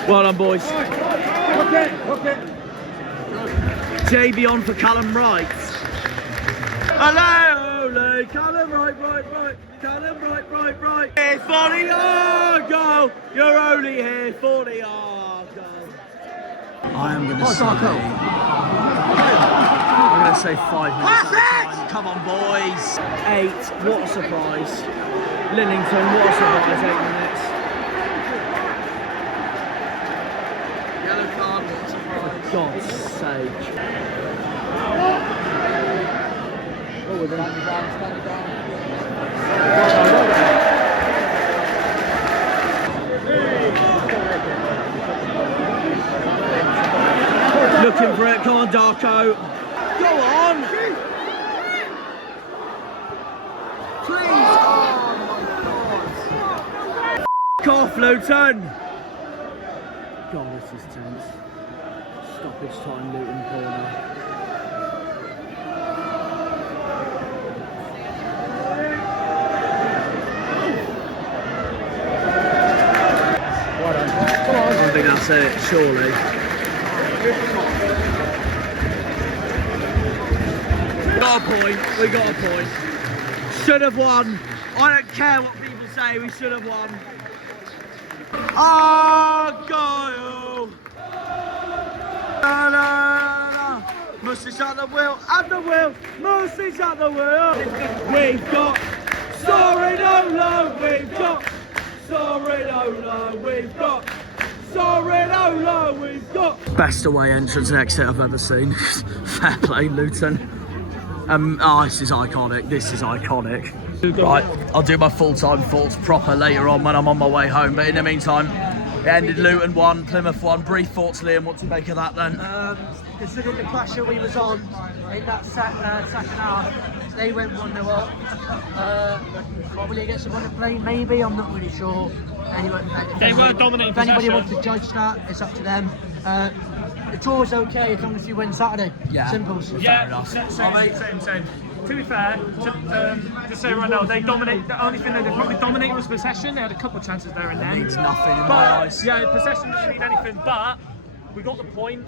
Well done, boys. Okay. JB on for Callum Wright. Hello, Callum right. Callum right. Here for the Argyle. You're only here for the Argyle. I am going to say 5 minutes at a time. Come on, boys. 8. What a surprise. Linington. What a surprise. 8 minutes. Yellow card. What a surprise. For God's sake. Oh, we're going to stand it down. Looking for it, come on Darko. Go on! Please! Oh off, Luton! God, this is tense. Stoppage time, Luton corner. I think that's it, surely. We got a point. Should have won. I don't care what people say, we should have won. Argyle! Mustache at the wheel, at the wheel, Mustache at the wheel. We've got Sorinolo, we've got Sorinolo, we've got Sorinolo, we've got. Best away entrance and exit I've ever seen. Fair play, Luton. This is iconic. This is iconic. Right, I'll do my full-time thoughts proper later on when I'm on my way home. But in the meantime, it ended Luton 1, Plymouth 1. Brief thoughts, Liam. What do you make of that then? Considering the pressure we was on in that second half, they went 1-0 up. Probably against someone to play, maybe. I'm not really sure. Anyway, they were dominating If anybody possession. wants to judge that, it's up to them. The tour's okay as long as you win Saturday. Yeah. Simple. Yeah, same. To be fair, to say right now, they dominate. The only thing they probably dominated was possession. They had a couple of chances there and then. It means nothing in my But eyes. yeah, possession doesn't mean anything. But we got the point.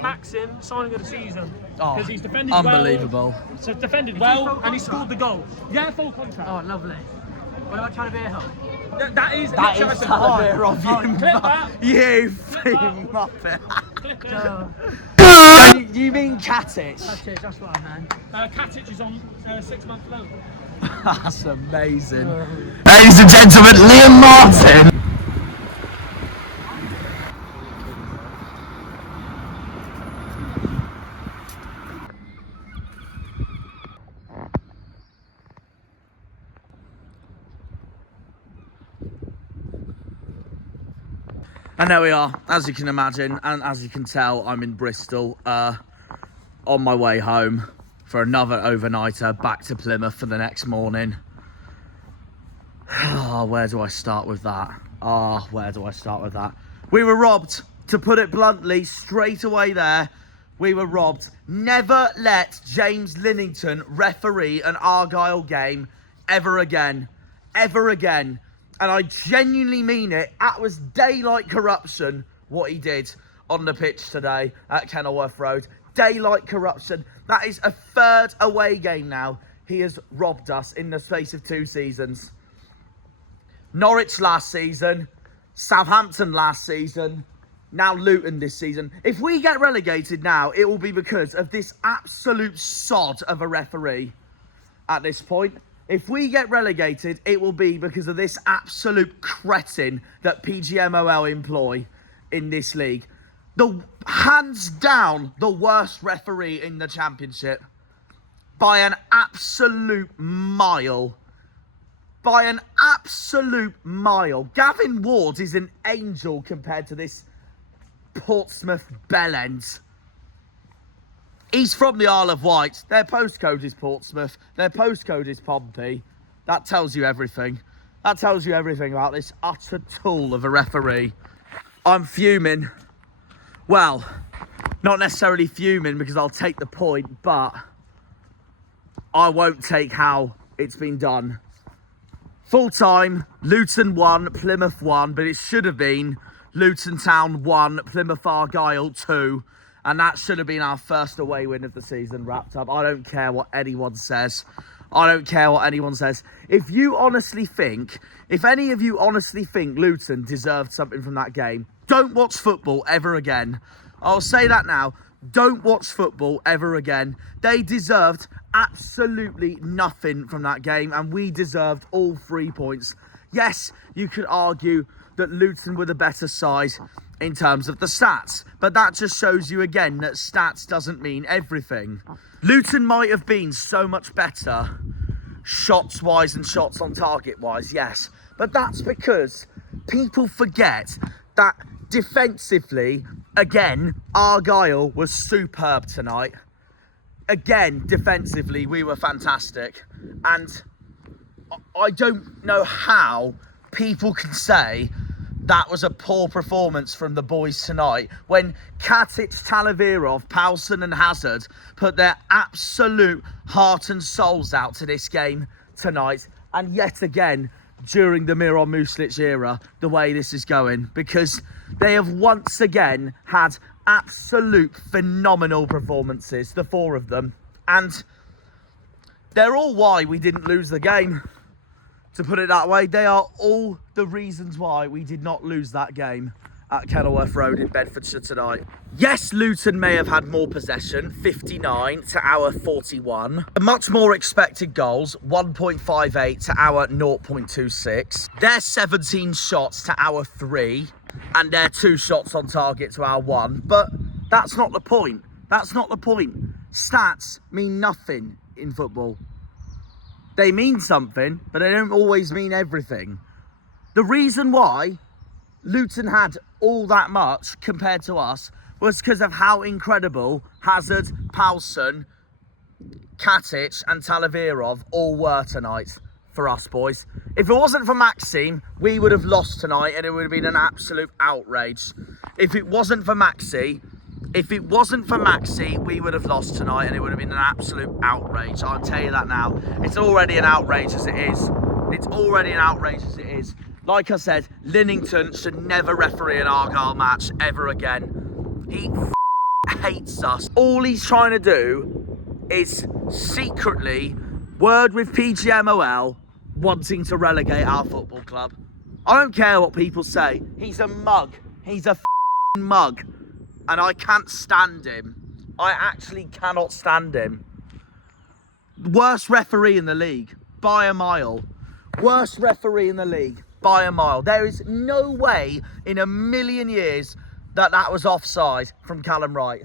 Maxim signing of the season Oh, because he's defended unbelievable. well. So defended well and he scored the goal. Yeah, full contract. Oh, lovely. What about Talavera? That is That literally is what I said. Talavera of you, Clip that. you muppet. Clip it. You mean Katic? That's what I meant. Katic is on 6-month loan. That's amazing. Ladies and gentlemen, Liam Martin. And there we are, as you can imagine, and as you can tell, I'm in Bristol, on my way home for another overnighter back to Plymouth for the next morning. Oh, where do I start with that? We were robbed, to put it bluntly, straight away there. We were robbed. Never let James Linington referee an Argyle game ever again. Ever again. And I genuinely mean it. That was daylight corruption, what he did on the pitch today at Kenilworth Road. Daylight corruption. That is a third away game now. He has robbed us in the space of 2 seasons. Norwich last season, Southampton last season, now Luton this season. If we get relegated now, it will be because of this absolute sod of a referee at this point. If we get relegated, it will be because of this absolute cretin that PGMOL employ in this league. Hands down, the worst referee in the Championship. By an absolute mile. By an absolute mile. Gavin Ward is an angel compared to this Portsmouth bellend. He's from the Isle of Wight. Their postcode is Portsmouth. Their postcode is Pompey. That tells you everything. That tells you everything about this utter tool of a referee. I'm fuming. Well, not necessarily fuming because I'll take the point, but I won't take how it's been done. Full time, Luton 1, Plymouth 1, but it should have been Luton Town 1, Plymouth Argyle 2. And that should have been our first away win of the season wrapped up. I don't care what anyone says. If you honestly think, if any of you honestly think Luton deserved something from that game, don't watch football ever again. I'll say that now. Don't watch football ever again. They deserved absolutely nothing from that game, and we deserved all 3 points. Yes, you could argue that Luton were the better side in terms of the stats, but that just shows you again that stats doesn't mean everything. Luton might have been so much better shots wise and shots on target wise, yes, but that's because people forget that defensively, again, Argyle was superb tonight. Again, defensively, we were fantastic, and I don't know how people can say that was a poor performance from the boys tonight when Katic, Talavirov, Poulsen and Hazard put their absolute heart and souls out to this game tonight. And yet again, during the Miron Muslic era, the way this is going, because they have once again had absolute phenomenal performances, the 4 of them. And they're all why we didn't lose the game. To put it that way, they are all the reasons why we did not lose that game at Kenilworth Road in Bedfordshire tonight. Yes, Luton may have had more possession, 59 to our 41. Much more expected goals, 1.58 to our 0.26. Their 17 shots to our 3, and their 2 shots on target to our 1. But that's not the point. That's not the point. Stats mean nothing in football. They mean something, but they don't always mean everything. The reason why Luton had all that much compared to us was because of how incredible Hazard, Poulsen, Katic and Talavirov all were tonight for us boys. If it wasn't for Maxime, we would have lost tonight and it would have been an absolute outrage. If it wasn't for Maxi, we would have lost tonight and it would have been an absolute outrage. I'll tell you that now. It's already an outrage as it is. Like I said, Linington should never referee an Argyle match ever again. He hates us. All he's trying to do is secretly word with PGMOL wanting to relegate our football club. I don't care what people say. He's a mug. He's a f***ing mug. And I can't stand him. I actually cannot stand him. Worst referee in the league by a mile. Worst referee in the league by a mile. There is no way in a million years that was offside from Callum Wright.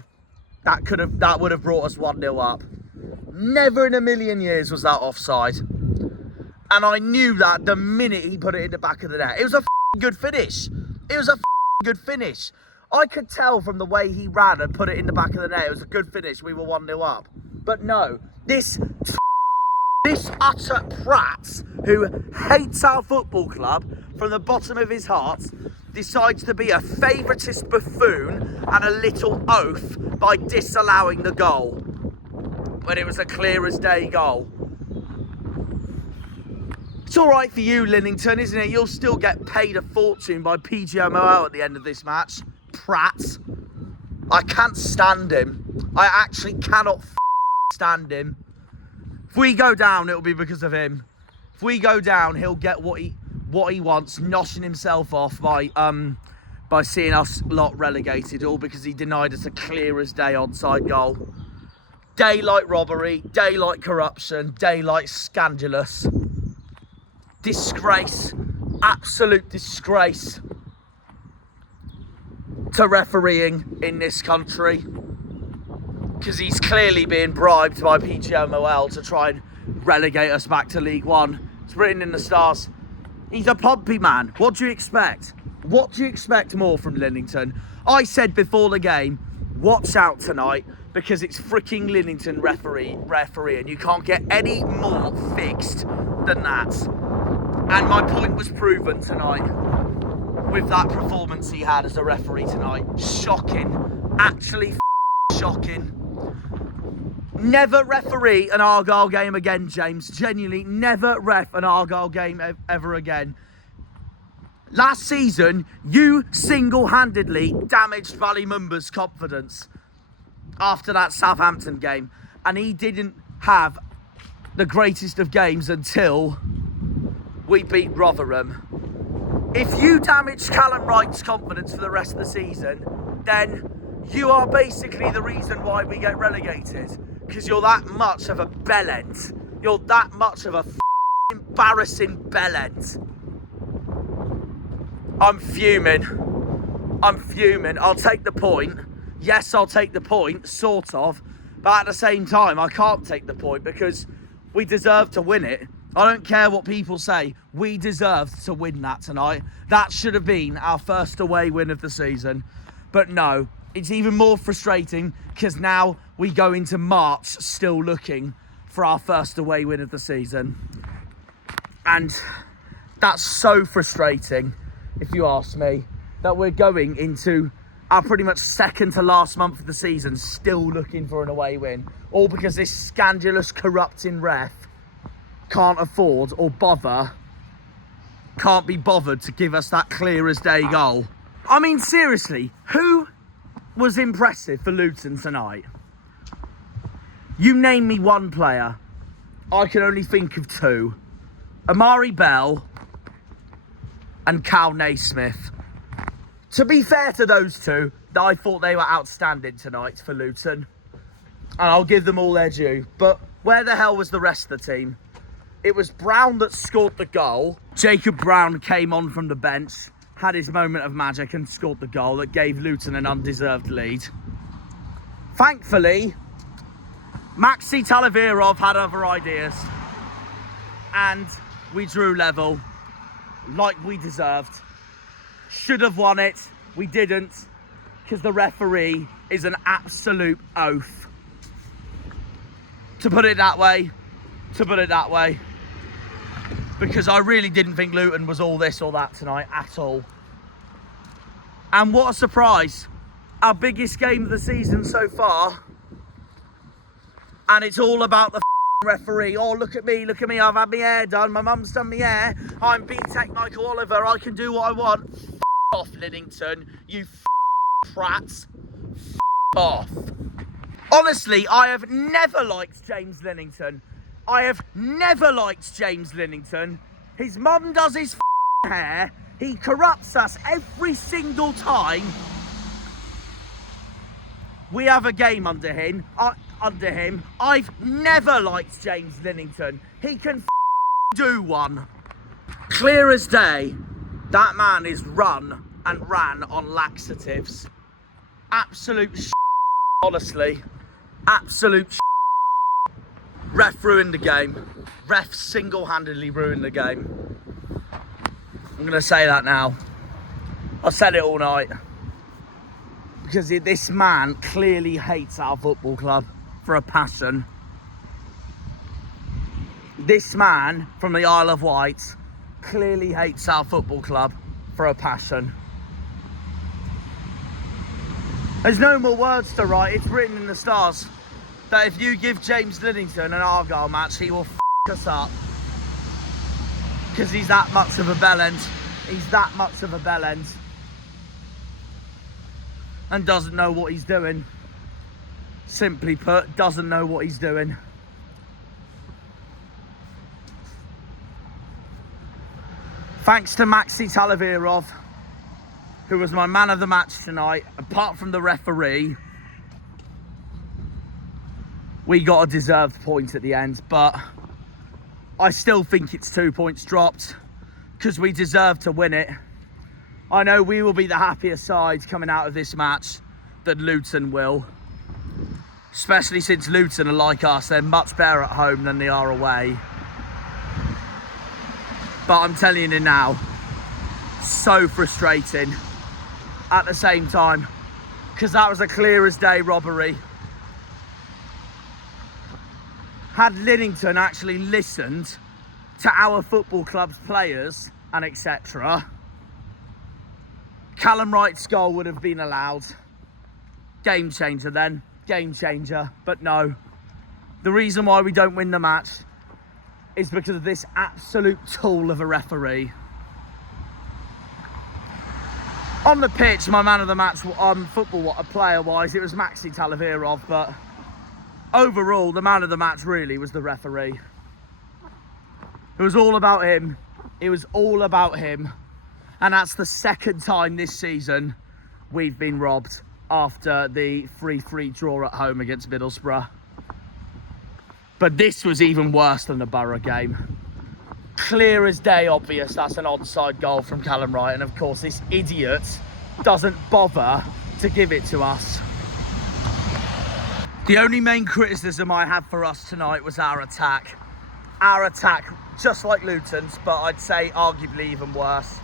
That would have brought us 1-0 up. Never in a million years was that offside. And I knew that the minute he put it in the back of the net. It was a good finish. It was a good finish. I could tell from the way he ran and put it in the back of the net. It was a good finish. We were 1-0 up. But no, this utter prat who hates our football club from the bottom of his heart decides to be a favouritist buffoon and a little oaf by disallowing the goal when it was a clear as day goal. It's all right for you, Linington, isn't it? You'll still get paid a fortune by PGMOL at the end of this match. Prat. I can't stand him. I actually cannot stand him. If we go down, it'll be because of him. If we go down, he'll get what he wants, noshing himself off by seeing us lot relegated, all because he denied us a clear as day onside goal. Daylight robbery, daylight corruption, daylight scandalous. Disgrace, absolute disgrace to refereeing in this country, because he's clearly being bribed by PGMOL to try and relegate us back to League One. It's written in the stars. He's a Pompey man. What do you expect? What do you expect more from Linington? I said before the game, watch out tonight, because it's freaking Linington referee, and you can't get any more fixed than that. And my point was proven tonight with that performance he had as a referee tonight. Shocking. Actually shocking. Never referee an Argyle game again, James. Genuinely, never ref an Argyle game ever again. Last season, you single-handedly damaged Ballymumba's confidence after that Southampton game. And he didn't have the greatest of games until we beat Rotherham. If you damage Callum Wright's confidence for the rest of the season, then you are basically the reason why we get relegated. Because you're that much of a bellend. You're that much of a embarrassing bellend. I'm fuming. I'm fuming. I'll take the point. Yes, I'll take the point, sort of. But at the same time, I can't take the point because we deserve to win it. I don't care what people say. We deserved to win that tonight. That should have been our first away win of the season. But no, it's even more frustrating because now we go into March still looking for our first away win of the season. And that's so frustrating, if you ask me, that we're going into our pretty much second to last month of the season still looking for an away win. All because this scandalous, corrupting ref can't afford or can't be bothered to give us that clear as day goal. I mean, seriously, who was impressive for Luton tonight? You name me one player. I can only think of two. Amari Bell and Cal Naismith. To be fair to those two, I thought they were outstanding tonight for Luton. And I'll give them all their due. But where the hell was the rest of the team? It was Brown that scored the goal. Jacob Brown came on from the bench, had his moment of magic and scored the goal that gave Luton an undeserved lead. Thankfully, Maxi Talavirov had other ideas. And we drew level, like we deserved. Should have won it. We didn't, because the referee is an absolute oaf. To put it that way. Because I really didn't think Luton was all this or that tonight at all. And what a surprise. Our biggest game of the season so far. And it's all about the referee. Oh, look at me, I've had my hair done. My mum's done my hair. I'm B-Tech Michael Oliver. I can do what I want. Off, Linington, you prats. Off. Honestly, I have never liked James Linington. I have never liked James Linington. His mum does his hair. He corrupts us every single time we have a game under him. I've never liked James Linington. He can do one. Clear as day, that man is run and ran on laxatives. Absolute honestly. Absolute Ref ruined the game. Ref single-handedly ruined the game. I'm going to say that now. I've said it all night. Because this man clearly hates our football club for a passion. This man from the Isle of Wight clearly hates our football club for a passion. There's no more words to write. It's written in the stars that if you give James Linington an Argyle match, he will us up. Because he's that much of a bellend. He's that much of a bellend. And doesn't know what he's doing. Simply put, doesn't know what he's doing. Thanks to Maxi Talavirov, who was my man of the match tonight, apart from the referee. We got a deserved point at the end, but I still think it's 2 points dropped because we deserve to win it. I know we will be the happier side coming out of this match than Luton will. Especially since Luton are like us, they're much better at home than they are away. But I'm telling you now, so frustrating at the same time, because that was a clear as day robbery. Had Linington actually listened to our football club's players and etc., Callum Wright's goal would have been allowed. Game changer then, game changer, but no. The reason why we don't win the match is because of this absolute tool of a referee. On the pitch, my man of the match football player-wise, it was Maxi Talavirov, but overall, the man of the match really was the referee. It was all about him. It was all about him. And that's the second time this season we've been robbed after the 3-3 draw at home against Middlesbrough. But this was even worse than the Borough game. Clear as day obvious that's an onside goal from Callum Wright, and of course this idiot doesn't bother to give it to us. The only main criticism I had for us tonight was our attack. Our attack, just like Luton's, but I'd say arguably even worse.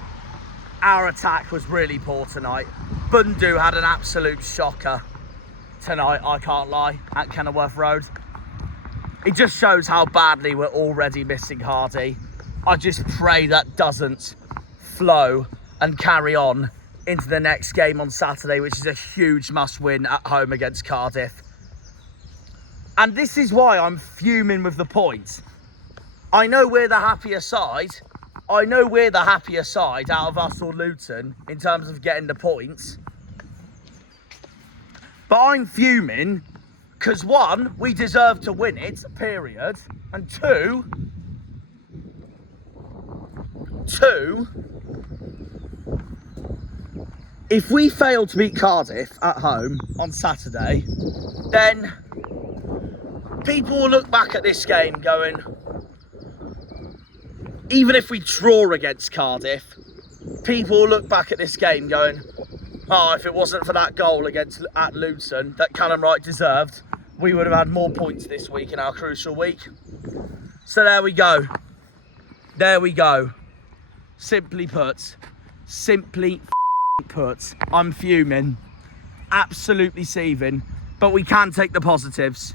Our attack was really poor tonight. Bundu had an absolute shocker tonight, I can't lie, at Kenilworth Road. It just shows how badly we're already missing Hardy. I just pray that doesn't flow and carry on into the next game on Saturday, which is a huge must-win at home against Cardiff. And this is why I'm fuming with the points. I know we're the happier side. I know we're the happier side out of us or Luton in terms of getting the points. But I'm fuming because one, we deserve to win it, period. And two, if we fail to beat Cardiff at home on Saturday, then people will look back at this game going, even if we draw against Cardiff, people will look back at this game going, oh, if it wasn't for that goal at Luton that Callum Wright deserved, we would have had more points this week in our crucial week. So there we go. There we go. Simply put, I'm fuming. Absolutely seething. But we can take the positives.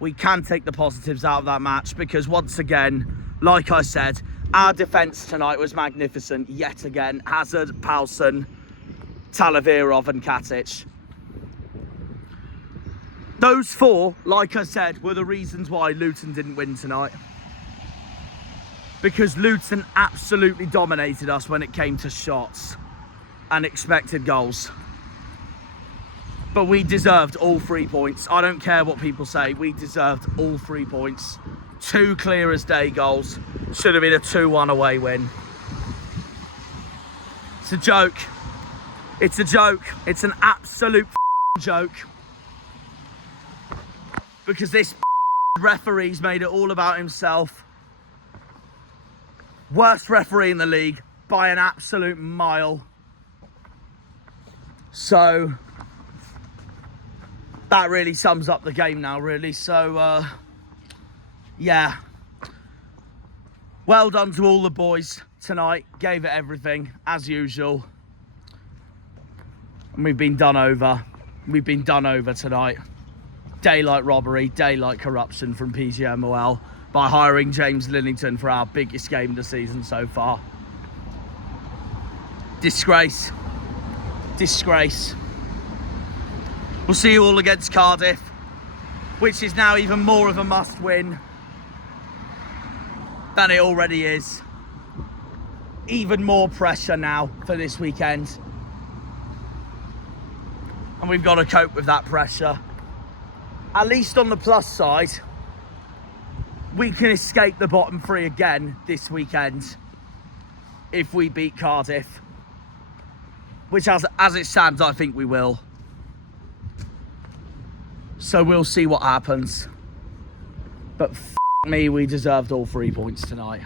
We can take the positives out of that match because once again, like I said, our defence tonight was magnificent yet again. Hazard, Powson, Talavirov and Katic. Those four, like I said, were the reasons why Luton didn't win tonight. Because Luton absolutely dominated us when it came to shots and expected goals. But we deserved all 3 points. I don't care what people say. We deserved all 3 points. 2 clear as day goals. Should have been a 2-1 away win. It's a joke. It's a joke. It's an absolute joke. Because this referee's made it all about himself. Worst referee in the league by an absolute mile. So that really sums up the game now, really. So yeah, well done to all the boys tonight. Gave it everything as usual, and we've been done over. We've been done over tonight. Daylight robbery, daylight corruption from PGMOL by hiring James Linington for our biggest game of the season so far. Disgrace. Disgrace. We'll see you all against Cardiff, which is now even more of a must win than it already is. Even more pressure now for this weekend. And we've got to cope with that pressure. At least on the plus side, we can escape the bottom 3 again this weekend if we beat Cardiff. Which, as it stands, I think we will. So we'll see what happens. But me, we deserved all 3 points tonight.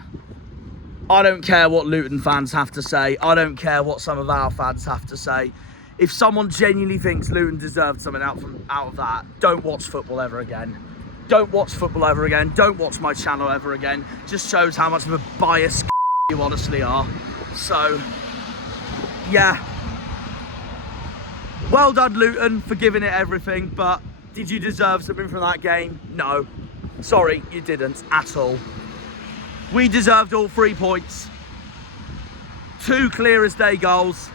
I don't care what Luton fans have to say. I don't care what some of our fans have to say. If someone genuinely thinks Luton deserved something out of that, don't watch football ever again. Don't watch football ever again. Don't watch my channel ever again. Just shows how much of a biased you honestly are. So, yeah. Well done, Luton, for giving it everything, but did you deserve something from that game? No. Sorry, you didn't at all. We deserved all 3 points. 2 clear as day goals.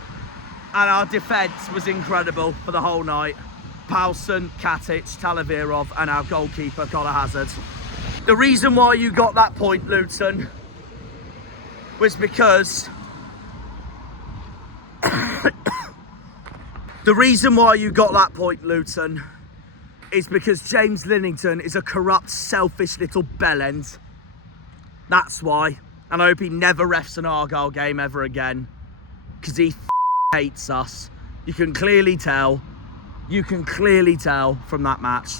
And our defence was incredible for the whole night. Paulson, Katic, Talavirov, and our goalkeeper, Connor Hazard. The reason why you got that point, Luton, was because... The reason why you got that point, Luton, is because James Linington is a corrupt, selfish little bellend. That's why. And I hope he never refs an Argyle game ever again. Because he hates us. You can clearly tell. You can clearly tell from that match.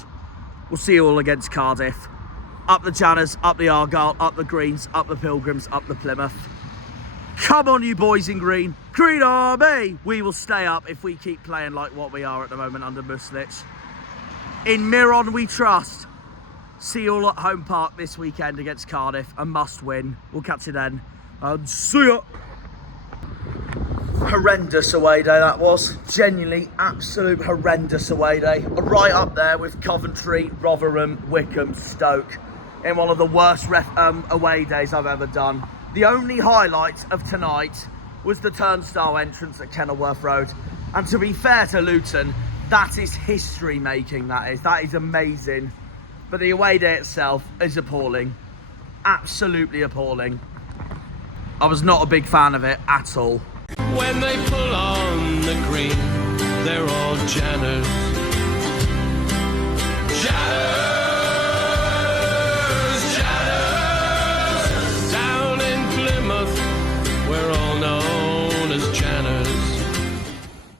We'll see you all against Cardiff. Up the Janners, up the Argyle, up the Greens, up the Pilgrims, up the Plymouth. Come on, you boys in green. Green Army! We will stay up if we keep playing like what we are at the moment under Muslic. In Miron we trust. See you all at Home Park this weekend against Cardiff. A must win. We'll catch you then. And see ya! Horrendous away day that was. Genuinely absolute horrendous away day. Right up there with Coventry, Rotherham, Wickham, Stoke. In one of the worst away days I've ever done. The only highlight of tonight was the turnstile entrance at Kenilworth Road. And to be fair to Luton, that is history making, that is. That is amazing. But the away day itself is appalling. Absolutely appalling. I was not a big fan of it at all. When they pull on the green, they're all Janners.